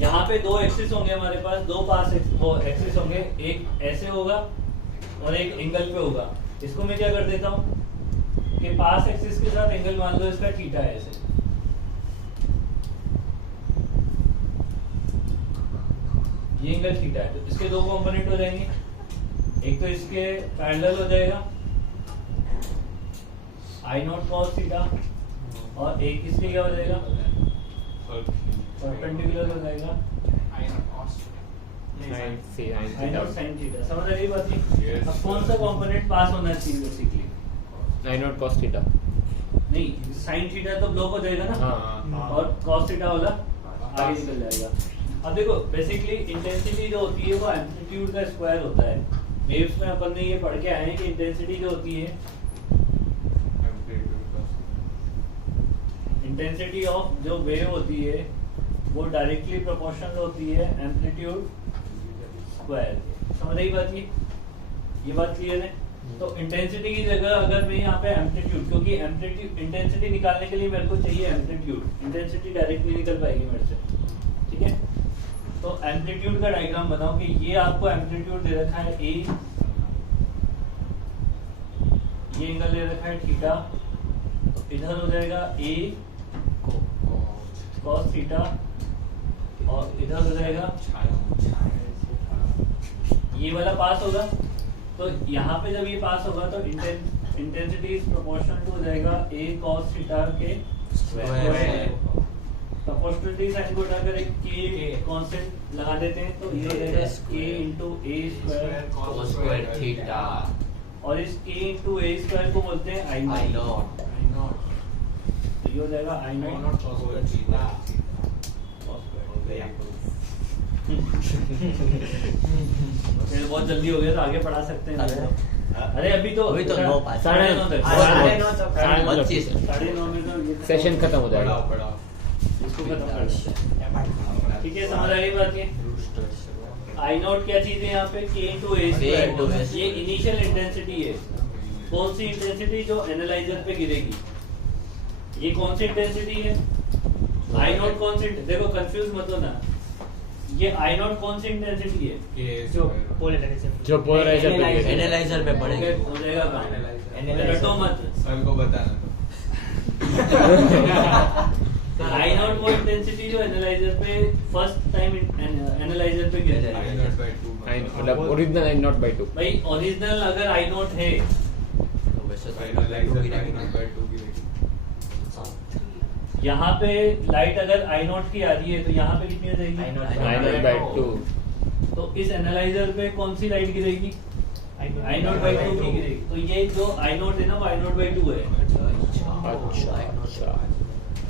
यहाँ पे दो एक्सिस होंगे हमारे पास, दो पास एक्सिस होंगे, एक ऐसे होगा और एक एंगल पे होगा। इसको मैं क्या कर देता हूँ कि पास एक्सिस के साथ एंगल मान लो इसका थीटा है ऐसे, ये एंगल थीटा है, तो इसके दो कंपोनेंट हो जाएंगे, एक तो इसके पैरेलल हो जाएगा आई नॉट कॉस थीटा, और एक इसके क्या हो जाएगा, परपेंडिकुलर हो जाएगा आई नॉट साइन थीटा। समझ रही बात नहीं? अब कौन सा कंपोनेंट पास होना चाहिए basically? I not cos theta नहीं, साइन थीटा तो ब्लॉक हो जाएगा ना, और कॉस थीटा वाला आगे निकल जाएगा। अब देखो बेसिकली इंटेंसिटी जो होती है वो एम्पलीट्यूड का स्क्वायर होता है। वेव्स में अपन ने ये पढ़ के आए हैं कि इंटेंसिटी जो होती है, इंटेंसिटी ऑफ जो वेव होती है वो डायरेक्टली प्रोपोर्शनल होती है एम्पलीट्यूड स्क्वायर के। समझ रही बात ये बात क्लियर है? तो इंटेंसिटी की जगह अगर मैं यहाँ पे एम्पलीट्यूड, क्योंकि एम्पलीट्यूड इंटेंसिटी निकालने के लिए मेरे को चाहिए एम्पलीट्यूड, इंटेंसिटी डायरेक्ट नहीं निकल पाएगी मेरे से, ठीक है? तो एम्पलीट्यूड का डायग्राम बनाओ कि ये आपको एम्पलीट्यूड दे रखा है ए, ये एंगल दे रखा है थीटा, तो इधर हो जाएगा ए cos थीटा, और इधर हो जाएगा ये वाला पास होगा, तो यहाँ पे जब ये पास होगा तो इंटेंसिटी इज प्रोपोर्शनल टू हो जाएगा a cos थीटा के स्क्वायर। प्रोपोर्शनलिटी साइन को उठाकर एक k कांस्टेंट लगा देते हैं, तो ये रहेगा k into a square cos square theta, और इस k into a स्क्वायर को बोलते हैं I नॉट। तो ये हो जाएगा I not cos square theta. बहुत जल्दी हो गया तो आगे पढ़ा सकते हैं। अरे अभी तो 9 पास 9:30 तक, 9:30 में तो ये सेशन खत्म हो जाएगा। इसको खत्म कर देते हैं। ठीक है, समझ आ गई बात ये? आई नॉट क्या चीज है यहाँ पे, k into a स्क्वायर। ये इनिशियल इंटेंसिटी है। कौन सी इंटेंसिटी? जो एनालाइजर पे गिरेगी। ये कौन सी इंटेंसिटी है? आई नॉट कौन सी? देखो कंफ्यूज मत हो ना, ये आई नॉट कौन सी इंटेंसिटी है? जो पोलराइजर पे एनालाइजर पे पड़ेगा, हो जाएगा काम, रटो मत। सर को बताना आई नॉट वो इंटेंसिटी जो एनालाइजर पे फर्स्ट टाइम एनालाइजर पे गिर जाएगी, मतलब ओरिजिनल आई नॉट बाई 2। भाई ओरिजिनल अगर आई नॉट है तो वैसे तो यहाँ पे लाइट अगर आई नॉट की आ रही है तो यहाँ पे कितनी हो जाएगी? आई नॉट बाई 2। तो इस एनालाइजर पे कौन सी लाइट गिरेगी? आई नॉट बाई 2 की गिरेगी। तो ये जो आई नॉट है ना वो आई नॉट बाई 2 है। अच्छा,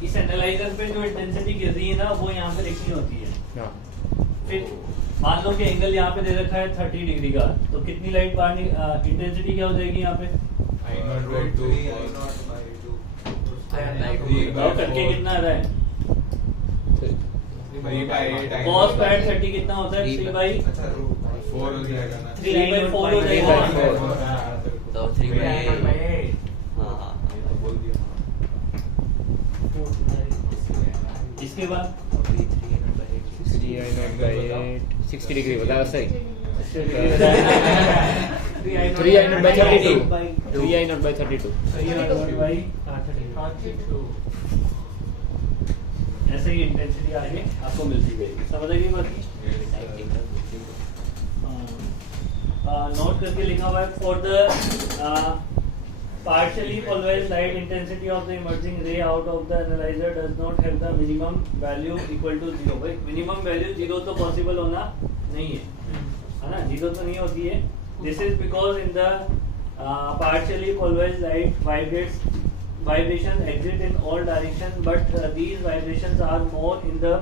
इस एनालाइजर पे जो इंटेंसिटी गिर रही है ना वो यहाँ पे लिखनी होती है। फिर मान लो कि एंगल यहाँ पे दे रखा है 30 डिग्री का, तो कितनी लाइट बाहर इंटेंसिटी क्या हो जाएगी यहाँ पे? करके कितना आ रहा है? cos पैड 30 कितना होता है? 3 by 4 हो जाएगा ना, 3 by 4 हो जाएगा। तो 3/8 बोल दिया। इसके बाद 60 डिग्री बताया सही। 3 I naught by 32। 3 I naught by 32। ऐसे ही इंटेंसिटी आगे आपको मिलती गई। समझ गई बात? नोट करके लिखा हुआ है for the partially polarized light intensity of the emerging ray out of the analyzer does not have the minimum value equal to 0। भाई मिनिमम वैल्यू 0 तो पॉसिबल होना नहीं है ना, 0 तो नहीं होती है। This is because in the partially polarized light vibrations exist in all directions, but these vibrations are more in the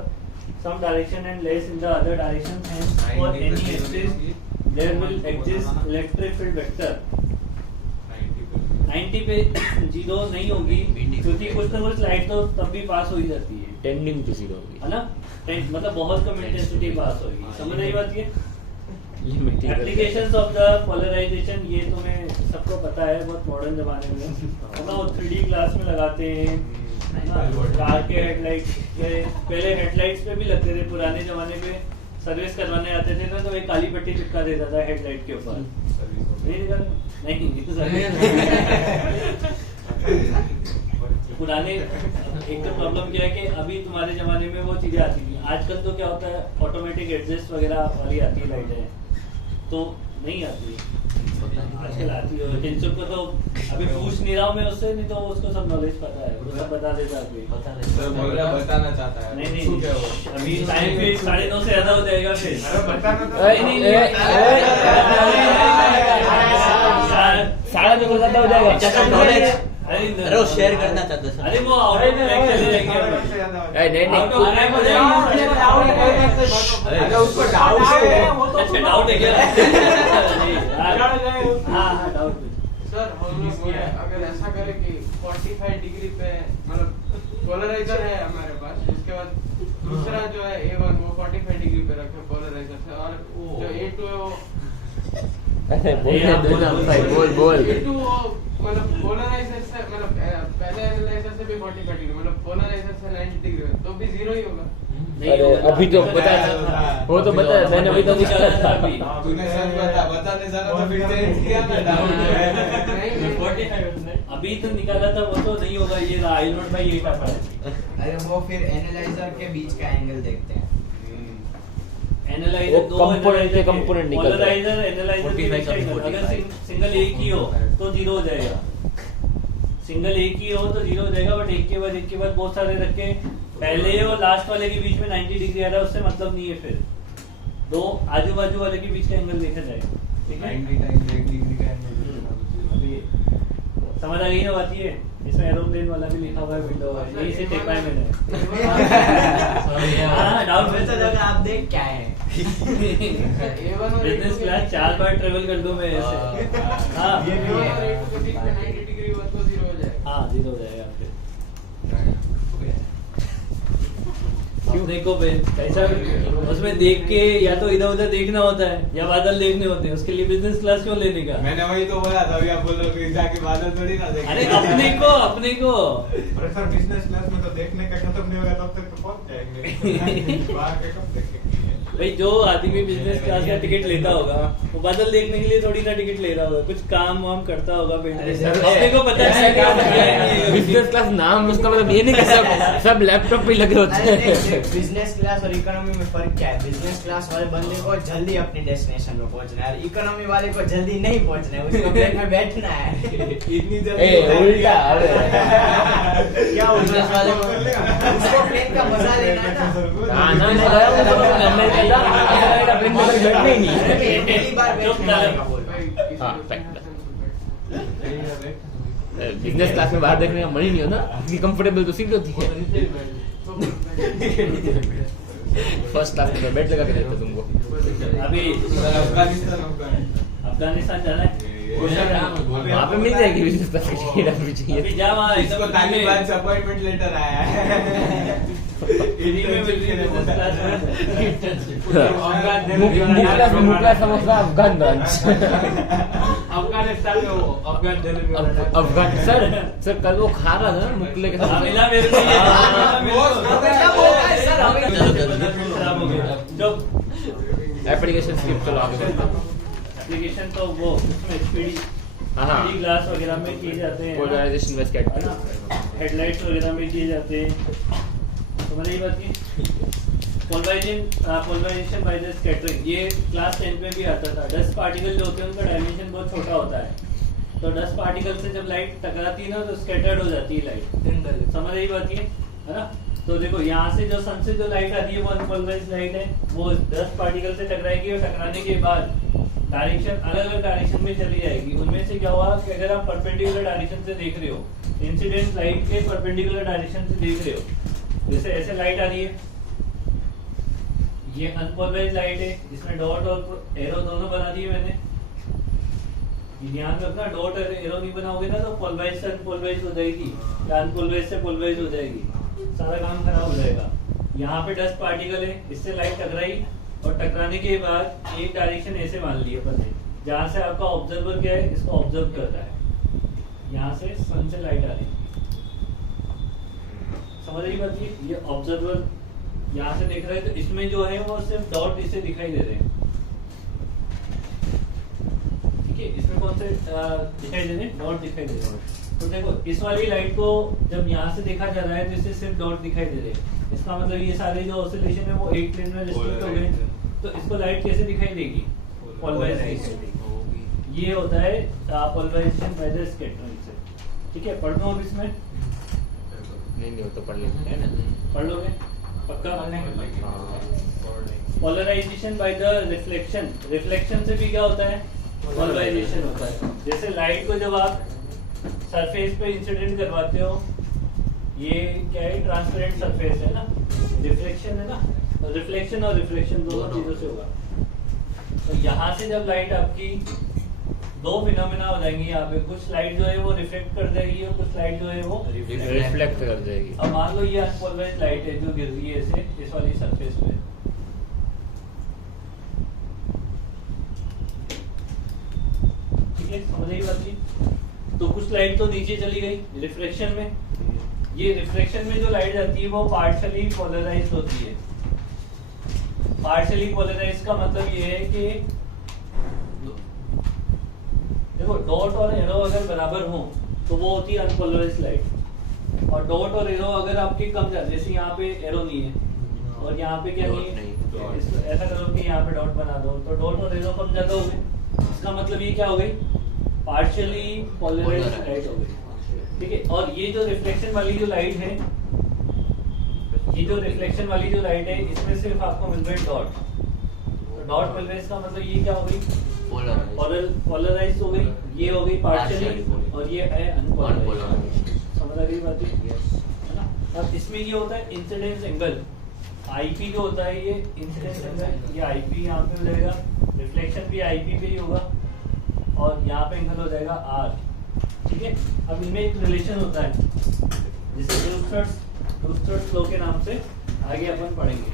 some direction and less in the other direction, and for any axis there will exist electric field vector 90 पे जीरो नहीं होगी क्योंकि कुछ ना कुछ लाइट तो तब भी पास हो ही जाती है, टेंडिंग टू जीरो होगी है ना। मतलब बहुत कम इंटेंसिटी पास होगी, समझ रही बात ये। एप्लीकेशंस ऑफ द पोलराइजेशन ये तुम्हें सबको पता है, बहुत मॉडर्न जमाने में तो 3D क्लास में लगाते हैं ना। कार के हेडलाइट पहले हेडलाइट्स पे भी लगते थे, पुराने जमाने पे सर्विस करवाने आते थे ना तो एक काली पट्टी चिपका देता था हेडलाइट के ऊपर। नहीं तो पुराने एक तो प्रॉब्लम क्या है कि अभी तुम्हारे जमाने में वो चीजें आती थी, आजकल तो क्या होता है ऑटोमेटिक एडजस्ट वगैरह वाली आती है लाइटें, तो नहीं आती आजकल आती है। टेंशन को तो अभी पूछ नहीं रहा हूँ मैं उससे, नहीं तो उसको सब नॉलेज पता है, वो सब बता देता अभी। सर बोल रहा बताना चाहता है। नहीं अभी टाइम फिर 9:30 से ज्यादा हो जाएगा फिर। साढ़े 9 ज्यादा हो जाएगा। अरे वो शेयर करना चाहते सर। अरे वो आउट ऑफ ट्रैक चले जाएंगे। अरे उसको डाउट है। अच्छा डाउट है क्या? हाँ डाउट। सर हम लोग बोले अगर ऐसा करें कि 45 डिग्री पे मतलब पोलराइजर है हमारे पास, उसके बाद दूसरा जो है A1 वो 45 डिग्री पे रखे पोलराइजर से, और जो A2 है वो बोल A2 वो मतलब पोलराइजर से मतलब पहले एनालाइजर से भी 45 डिग्री मतलब पोलराइजर से 90 डिग्री तो भी जीरो ही होगा। अरे अभी तो बता, वो तो बता मैंने अभी तो निकाला था। अभी तूने सच बताने जाना तो फिर चेंज किया ना डाउट। अभी तो निकाला था वो तो नहीं होगा, ये रहा I0 बाई 8 आता है। अरे वो फिर एनालाइजर के बीच का एंगल देखते हैं। एनालाइजर वो component के component निकलता है। पोलराइजर एनालाइजर के बीच का एंगल, अगर सिंगल एक ही हो तो जीरो हो जाएगा, सिंगल एक ही हो तो जीरो हो जाएगा, बट एक के बाद बहुत सारे रख के पहले और लास्ट वाले के बीच में 90 डिग्री आ रहा है उससे मतलब नहीं है, फिर दो आजू बाजू वाले के बीच का एंगल देखा जाएगा, ठीक है। 90 टाइम्स 1 डिग्री का अभी समझ आ गई ना बात ये, इसमें एरोप्लेन वाला भी लिखा हुआ है विंडो है, यही से टेक पाए मैंने। हाँ डाउट वैसा जगह आप देख क्या है A1 और बिजनेस क्लास 4 बार ट्रेवल कर दूं मैं ऐसे। हाँ ये भी A1 है। और A2 के बीच में 90 डिग्री हुआ तो जीरो हो जाएगा। हाँ जीरो हो जाएगा फिर। अपने को कैसा उसमें देख के या तो इधर उधर देखना होता है या बादल देखने होते हैं, उसके लिए बिजनेस क्लास क्यों लेने का? मैंने वही तो बोला था, अभी आप बोल रहे हो कि जाके बादल थोड़ी ना देखें। अरे अपने को अरे सर बिजनेस क्लास में तो देखने का खत्म नहीं होगा तब तक तो पहुंच जाएंगे। बाहर के कब देखेंगे? भाई जो आदमी बिजनेस क्लास का टिकट लेता होगा वो बादल देखने के लिए थोड़ी ना टिकट ले रहा होगा, कुछ काम वाम करता होगा। अपने को पता है बिजनेस क्लास नाम उसका मतलब ये नहीं कि सब लैपटॉप पे लगे होते हैं। बिजनेस क्लास और इकोनॉमी में फर्क क्या है? बिजनेस क्लास वाले बंदे को जल्दी अपनी डेस्टिनेशन पे पहुंचना है, इकोनॉमी वाले को जल्दी नहीं पहुंचना है, उसको प्लेन में बैठना है। इतनी उल्टा क्या उल्टा वाले को उसको प्लेन का मजा लेना है ना। पहली बार बैठने वाले का बोल। बिजनेस क्लास में बाहर देखने का मन ही नहीं होता, इतनी कंफर्टेबल तो सीट होती है। फर्स्ट क्लास में बेड लगा के देते तुमको। अभी अफगानिस्तान जाना है, वहाँ पे मिल जाएगी बिजनेस क्लास की टिकट अभी चाहिए। अभी जा वहाँ इसको तालिबान से अपॉइंटमेंट लेटर आया है। फ्री में मिल रही है business class मुगला samosa Afghan branch. Afghanistan में वो अफगान जलेबी अफगान सर कल वो खा रहा था ना मुकले के साथ। मिला मेरे को ये। क्या बोल रहा है सर हमें? खराब हो गया जो एप्लीकेशन स्किप चलो आगे बढ़ो। एप्लीकेशन तो वो उसमें स्पीडी हाँ ग्लास वगैरह में किए जाते हैं, पोलराइजेशन में स्कैट है ना, हेडलाइट्स वगैरह में किए जाते हैं। समझ रही बात की? पोलराइजेशन बाय द स्कैटरिंग, ये क्लास 10 में भी आता था। डस्ट पार्टिकल जो होते हैं उनका डायमेंशन बहुत छोटा होता है, तो डस्ट पार्टिकल से जब लाइट टकराती है ना तो स्कैटर्ड हो जाती है लाइट। समझ रही बात ये, है ना? तो देखो यहाँ से जो सन से जो लाइट आती है वो अनपोलराइज्ड लाइट है, वो डस्ट पार्टिकल से टकराएगी और टकराने के बाद डायरेक्शन अलग अलग डायरेक्शन में चली जाएगी। उनमें से क्या हुआ कि अगर आप परपेंडिकुलर डायरेक्शन से देख रहे हो, इंसिडेंट लाइट के परपेंडिकुलर डायरेक्शन से देख रहे हो, जैसे ऐसे लाइट आ रही है, ये अनपोलराइज लाइट है, इसमें डॉट और एरो दोनों बना दिए मैंने। ये ध्यान रखना, डॉट और एरो नहीं बनाओगे ना तो पोलराइज से अनपोलराइज हो जाएगी या अनपोलराइज से पोलराइज हो जाएगी, सारा काम खराब हो जाएगा। यहाँ पे डस्ट पार्टिकल है, इससे लाइट टकराई और टकराने के बाद एक डायरेक्शन ऐसे मान ली अपन ने, जहाँ से आपका ऑब्जर्वर क्या है, इसको ऑब्जर्व कर रहा है, यहाँ से सन से लाइट आ रही है, समझ रही बात? ये ऑब्जर्वर यहाँ से देख रहे हैं तो इसमें जो है वो सिर्फ डॉट इसे दिखाई दे रहे हैं, ठीक है। इसमें कौन से दिखाई दे रहे हैं? डॉट दिखाई दे रहे हैं। तो देखो इस वाली लाइट को जब यहाँ से देखा जा रहा है तो इससे सिर्फ डॉट दिखाई दे रहे हैं, इसका मतलब ये सारे जो ऑसिलेशन है वो एक प्लेन में रिस्ट्रिक्ट हो गए। तो इसको लाइट कैसे दिखाई देगी? पोलराइज दिखाई देगी। ये होता है पोलराइजेशन बाय द स्कैटरिंग से, ठीक है। पढ़ लो अब इसमें, नहीं वो तो पढ़ लेंगे ना, पढ़ लोगे पक्का? Polarization by the reflection, reflection से भी क्या होता है? पोलराइजेशन होता है। जैसे लाइट को जब आप सरफेस पे इंसिडेंट करवाते हो, ये क्या है? ट्रांसपेरेंट सरफेस है ना, रिफ्लेक्शन है ना, रिफ्लेक्शन और रिफ्लेक्शन दोनों चीजों से होगा। तो यहाँ से जब लाइट आपकी दो फिनोमेना हो जाएंगी, यहाँ पे कुछ लाइट जो है वो रिफ्लेक्ट कर जाएगी और कुछ लाइट जो है वो रिफ्लेक्ट कर जाएगी। अब मान लो ये अनपोलराइज्ड लाइट है जो गिर रही है ऐसे इस वाली सरफेस पे, ठीक है, समझ रही बात की? तो कुछ लाइट तो नीचे चली गई रिफ्लेक्शन में, ये रिफ्लेक्शन में जो लाइट जाती है वो पार्शियली पोलराइज्ड होती है। पार्शियली पोलराइज्ड का मतलब ये है कि देखो डॉट और एरो अगर बराबर हो तो वो होती है अनपोलराइज्ड लाइट, और डॉट और एरो अगर आपके कम जाते, जैसे यहाँ पे एरो नहीं है और यहाँ पे क्या नहीं है, ऐसा करो कि यहाँ पे डॉट बना दो, तो डॉट और एरो कम ज्यादा हो गए, इसका मतलब ये क्या हो गई? पार्शियली पोलराइज्ड लाइट हो गई, ठीक है। और ये जो रिफ्लेक्शन वाली जो लाइट है, ये जो रिफ्लेक्शन वाली जो लाइट है, इसमें सिर्फ आपको मिल रहा है डॉट, तो डॉट मिल रहा है, इसका मतलब ये क्या हो गई? पोलराइज हो गई, ये हो गई पार्शियली और ये है अनपोलराइज्ड। समझ आ गई बात है ना? अब इसमें ये होता है इंसिडेंस एंगल, आईपी जो होता है ये इंसिडेंस एंगल, ये आईपी यहाँ पे हो जाएगा, रिफ्लेक्शन भी आईपी पे ही होगा और यहाँ पे एंगल हो जाएगा आर, ठीक है। अब इनमें एक रिलेशन होता है जिसे ब्रूस्टर्स लॉ के नाम से आगे अपन पढ़ेंगे।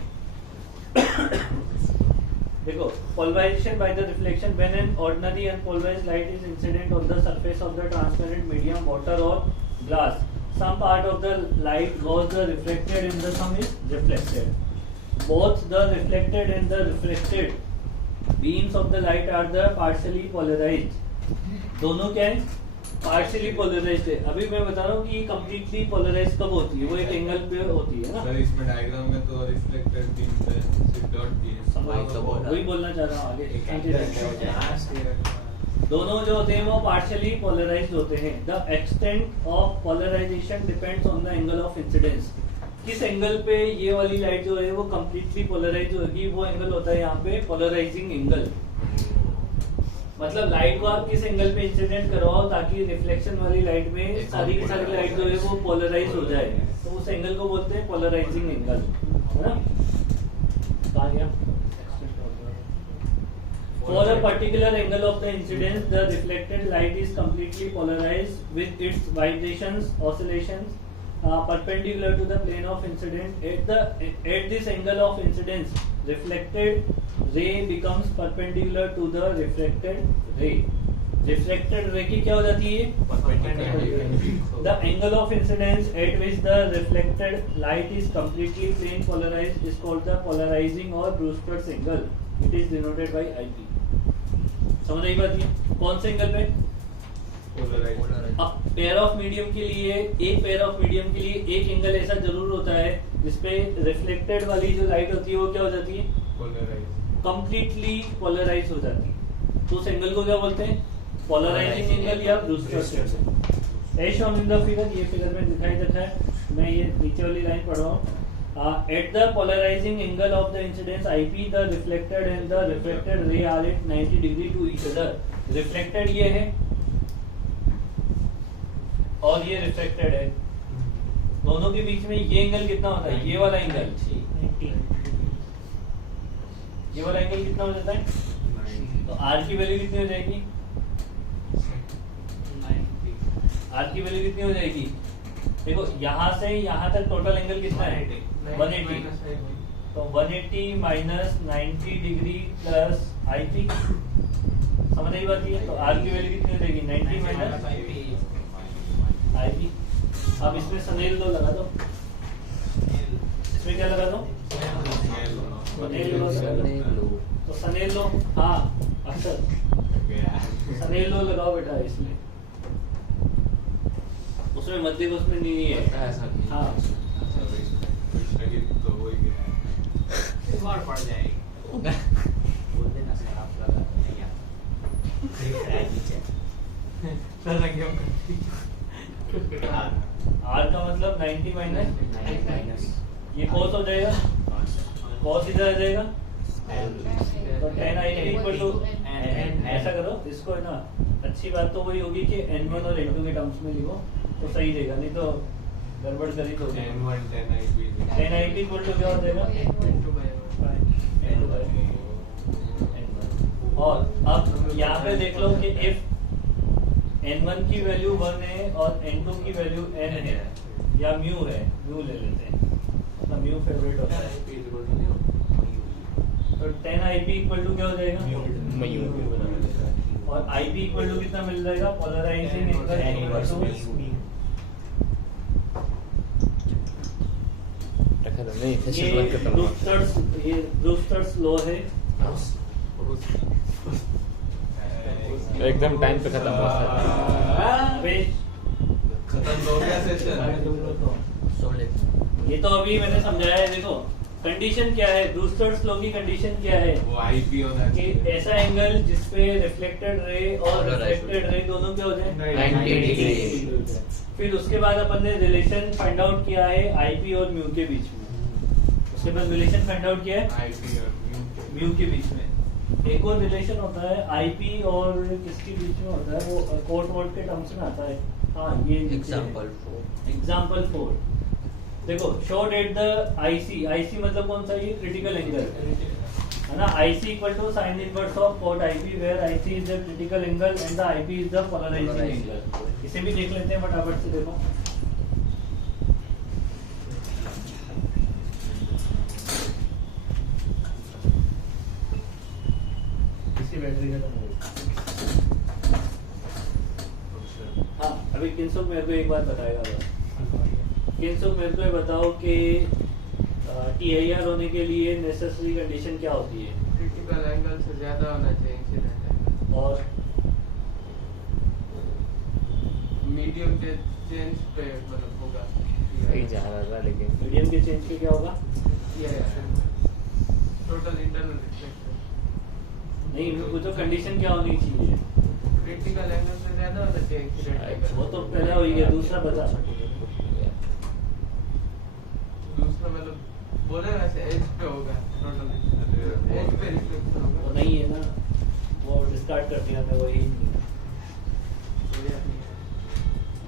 देखो, polarization by the reflection when an ordinary unpolarized light is incident on the surface of the transparent medium, water or glass. Some part of the light was the reflected in the some is reflected. Both the reflected and the reflected beams of the light are the partially polarized. दोनों क्या है? पार्शियली पोलराइज्ड है। अभी मैं बता रहा हूँ कि कंप्लीटली पोलराइज्ड कब होती है, वो एक एंगल पे होती है ना सर। इसमें डायग्राम में तो रिफ्लेक्टेड बीम से सिर्फ डॉट दी है, वही बोलना चाह रहा हूँ आगे। दोनों जो होते हैं वो पार्शियली पोलराइज्ड होते हैं। The extent of polarisation depends on the angle of incidence. किस एंगल पे ये वाली लाइट जो है वो कंप्लीटली पोलराइज होगी, वो एंगल होता है यहाँ पे पोलराइजिंग एंगल। मतलब लाइट को आप किस एंगल पे इंसिडेंट करवाओ ताकि रिफ्लेक्शन वाली लाइट में सारी की सारी लाइट जो है वो पोलराइज हो जाए, तो उस एंगल को बोलते हैं पोलराइजिंग एंगल, है ना? कहाँ गया? For a particular angle of the incidence, the reflected light is completely polarized with its vibrations, oscillations, perpendicular to the plane of incidence. At this angle of incidence, reflected ray becomes perpendicular to the refracted ray. Refracted ray की क्या हो जाती है? The angle of incidence at which the reflected light is completely plane polarized is called the polarizing or Brewster's angle. It is denoted by IP. समझ रही बात है? कौन से एंगल पे? अब पेयर ऑफ मीडियम के लिए, एक पेयर ऑफ मीडियम के लिए एक एंगल ऐसा जरूर होता है जिसपे रिफ्लेक्टेड वाली जो लाइट होती है वो क्या हो जाती है? कंप्लीटली पोलराइज हो जाती है। तो उस एंगल को क्या बोलते हैं? पोलराइजिंग एंगल या Brewster's angle. As shown in the figure, ये फिगर में दिखाई देता है, मैं ये नीचे वाली लाइन पढ़ रहा हूँ। At the polarizing angle of the incidence IP, the reflected and the refracted ray are at 90 degree to each other. Reflected ये है और ये refracted है, दोनों के बीच में ये एंगल कितना होता है? ये वाला एंगल ये वाला एंगल कितना हो जाता है? तो आर की वैल्यू कितनी हो जाएगी? आर की वैल्यू कितनी हो जाएगी? देखो यहाँ से यहाँ तक टोटल एंगल कितना है? 180। तो 180 माइनस 90 डिग्री प्लस IP, समझ रही बात ये? तो आर की वैल्यू कितनी हो जाएगी? 90 माइनस IP। अब इसमें सनेल लो लगा दो, इसमें क्या लगा दो? सनेल लो लगा दो। तो सनेल लो, हाँ अक्सर सनेल लो लगाओ बेटा इसमें, उसमें मत देखो, उसमें नहीं है। हाँ तो वही गया मार पड़ जाएगी। बोल देना सर आप लगा नहीं आप आर का मतलब 90 माइनस माइनस ये कॉस हो जाएगा, कॉस इधर आ जाएगा, तो tan IP इक्वल टू ऐसा करो इसको, है ना। अच्छी बात तो वही होगी कि n1 और n2 के टर्म्स में लिखो तो सही रहेगा, नहीं तो गड़बड़ करी तो tan IP इक्वल टू क्या हो जाएगा? और अब यहाँ पे देख लो कि if n1 की वैल्यू 1 है और n2 की वैल्यू n है या म्यू है, म्यू ले लेते हैं, मतलब म्यू फेवरेट होता है, तो tan IP इक्वल टू क्या हो जाएगा? म्यू। और IP इक्वल टू कितना मिल जाएगा? पोलराइजिंग एंगल नहीं सेशन बंद करता हूँ। ये ब्रूस्टर्स लॉ है, एकदम टाइम पे खत्म हुआ। खत्म तो हो गया सेशन। ये तो अभी मैंने समझाया है। देखो कंडीशन क्या है, ब्रूस्टर्स लॉ की कंडीशन क्या है वो IP होना कि ऐसा एंगल जिसपे रिफ्लेक्टेड रे और रिफ्लेक्टेड रे दोनों क्या हो जाए? 90 डिग्री। फिर उसके बाद अपन ने रिलेशन फाइंड आउट किया है IP और म्यू के बीच में, उसके बाद रिलेशन फाइंड आउट किया है IP और म्यू के बीच में। एक और रिलेशन होता है IP और किसके बीच में होता है, वो कोट वोट के टर्म्स में आता है। हाँ ये एग्जांपल 4 देखो, शो डेट द IC मतलब कौन सा? ये क्रिटिकल एंगल है ना। IC equal to sine inverse of cot IP where IC is the critical angle and the IP is the polarising angle. इसे भी देख लेते हैं फटाफट से। देखो इसकी बैटरी खत्म हो गई। हाँ अभी किंसुक मेरे को एक बात बताएगा। किंसुक मेरे को ये बताओ कि TIR होने के लिए नेसेसरी कंडीशन क्या होती है? क्रिटिकल एंगल से ज्यादा होना चाहिए इंसिडेंट एंगल, और मीडियम के चेंज पे मतलब होगा। सही जा रहा था लेकिन मीडियम के चेंज पे क्या होगा? टोटल इंटरनल रिफ्लेक्शन नहीं वो तो कंडीशन क्या होनी चाहिए? क्रिटिकल एंगल से ज्यादा होना चाहिए इंसिडेंट एंगल। वो तो पहला हो गया, दूसरा बता। दूसरा मतलब बोले वैसे एज पे होगा, टोटल एज पे रिफ्लेक्शन वो होगा। नहीं है ना, वो डिस्कार्ड कर दिया मैं, वही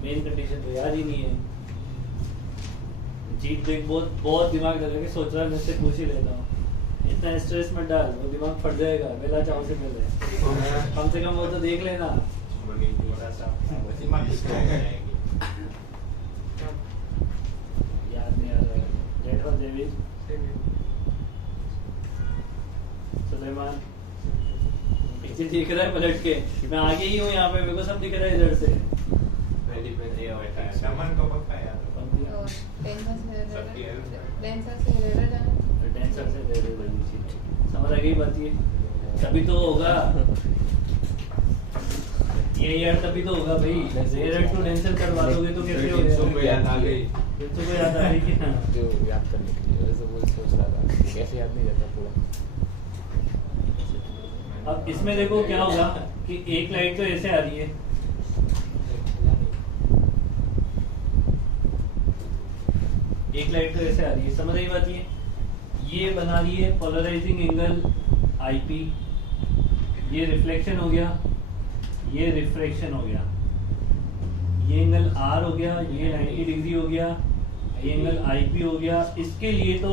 मेन कंडीशन तो याद ही नहीं है। जीत देख बहुत दिमाग लगा के सोच रहा है, मैं से पूछ ही लेता हूँ। इतना स्ट्रेस मत डाल, वो दिमाग फट जाएगा। मेला चाव से मिल रहे कम से कम वो तो देख लेना। याद नहीं आ रहा है। डेट ऑफ डेविड सुलेमान पीछे दिख रहा है पलट के, मैं आगे ही हूँ यहाँ पे, मेरे को सब दिख रहा है इधर से। शमन को पक्का याद हो। टेंशन से दे रहे भाई, समझ आ गई बात? ये तभी तो होगा, ये यार तभी तो होगा भाई। जेरर टू टेंशन करवा दोगे तो कैसे होगा? सुबह याद आ गई। तुमको याद आ रही कि ना? जो याद करने के लिए वैसे वो सोच रहा था कैसे याद नहीं रहता पूरा। अब इसमें देखो क्या होगा कि एक लाइट तो ऐसे आ रही है, एक लाइट तो ऐसे आ रही है, समझ रही बात? ये बना रही है पोलराइजिंग एंगल IP, ये रिफ्लेक्शन हो गया, ये रिफ्रैक्शन हो गया, ये एंगल R हो गया, ये 90 डिग्री हो गया, ये एंगल IP हो गया। इसके लिए तो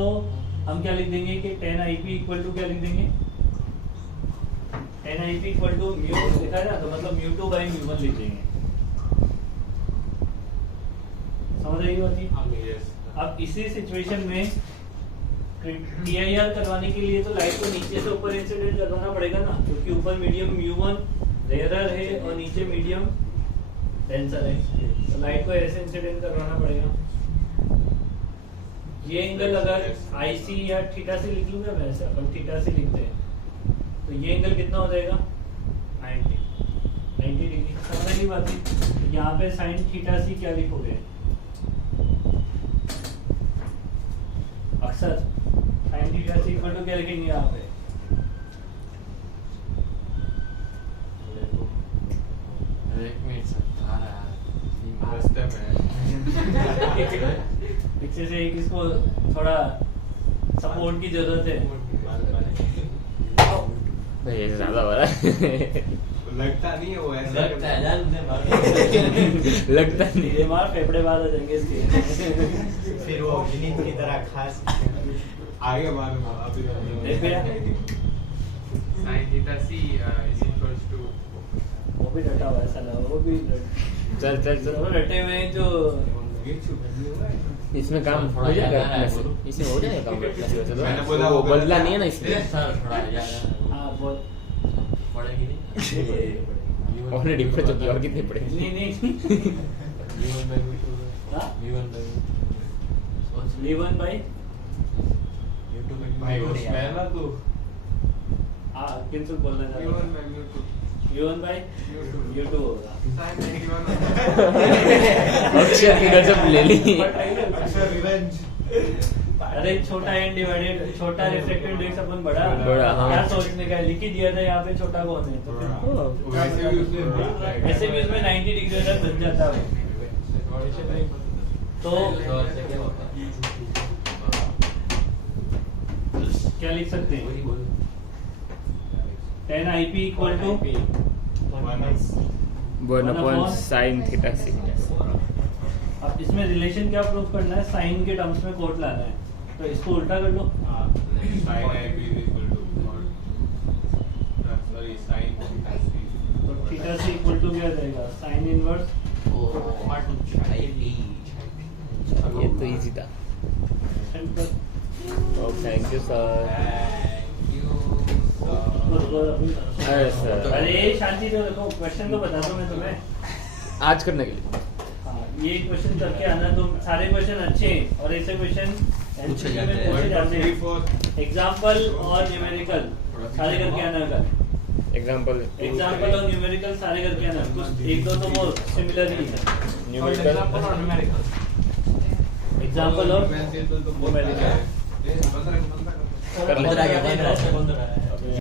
हम क्या लिख देंगे कि tan IP इक्वल टू क्या लिख देंगे? 10 IP इक्वल टू म्यू लिखा है ना, तो मतलब म्यू2 बाई म्यू1 लिख देंगे। समझ रही हो बात? यस अब इसी सिचुएशन में TIR करवाने के लिए तो लाइट को नीचे से ऊपर इंसिडेंट करवाना पड़ेगा ना, क्योंकि ऊपर मीडियम म्यू1 रेयरर है और नीचे मीडियम डेंसर है, तो लाइट को ऐसे इंसिडेंट करवाना पड़ेगा। ये एंगल अगर IC या थीटा से लिख लूंगा मैं, ऐसे अपन थीटा से लिखते हैं, तो ये एंगल कितना हो जाएगा 90 डिग्री। समझ रही बात है? तो यहाँ पे साइन थीटा सी क्या लिखोगे, अक्सर sine theta C equal to क्या लिखेंगे यहाँ पे, एक मिनट सर आ रहा है रास्ते में पीछे से एक इसको थोड़ा सपोर्ट की जरूरत है। भाई ये ज्यादा हो रहा है। लगता नहीं है वो ऐसा लगता है यार मुझे मार लगता नहीं ये मार फेफड़े बाहर आ जाएंगे इसके। फिर वो विनीत की तरह खास आगे मालूम अभी देख भैया, sin theta c is equals to वो भी रटा हुआ है साला, वो भी चल चल चल दोनों रटे हुए हैं जो इसमें काम थोड़ा हो जाएगा ज्यादा है, अपने से। बोलो। इसमें हो जाएगा काम अपने से, चलो मैंने बोला वो होगा बदला क्या? नहीं है ना इसलिए सर थोड़ा ज्यादा हाँ बहुत पड़ेगी नहीं ऑलरेडी पड़ चुकी है, और कितनी पड़ेगी? नहीं नहीं V1 by V2 हाँ? V1 by V2 V1 by U2 by भाई V2 उसमें है ना तू हाँ किंतु बोलना चाहता u1 हूँ by mu2 U1 by U2 होगा। sin 91 अक्षर की गजब ले ली। अच्छा रिवेंज। अरे छोटा एंड डिवाइडेड, छोटा रिफ्लेक्टेड इंडेक्स अपन बड़ा बड़ा, हाँ। क्या सोचने का है, लिख ही दिया था यहाँ पे छोटा कौन है, तो फिर वैसे भी उसने ऐसे भी उसमें 90 डिग्री तक बन जाता है। तो क्या लिख सकते हैं, 10 IP equal to 1/sin theta C. अब इसमें रिलेशन क्या प्रूव करना है, साइन के टर्म्स में कोट लाना है, तो इसको उल्टा कर लो। sin IP is equal to sorry sin theta c तो थीटा से इक्वल टू क्या जाएगा, साइन इनवर्स ये तो इजी था। Thank you sir. अरे सर अरे शांति से देखो, क्वेश्चन तो बता दो मैं तुम्हें। आज करने के लिए हाँ, ये क्वेश्चन करके आना, तुम सारे क्वेश्चन अच्छे हैं और ऐसे क्वेश्चन पूछे जाते हैं। पूछे जाते 3 हैं। 4 एग्जाम्पल और न्यूमेरिकल सारे करके आना कल। एग्जांपल और न्यूमेरिकल सारे करके आना, कुछ एक दो तो वो सिमिलर ही है। न्यूमेरिकल एग्जाम्पल और मैं तो न्यूमेरिकल कर ले। 15 15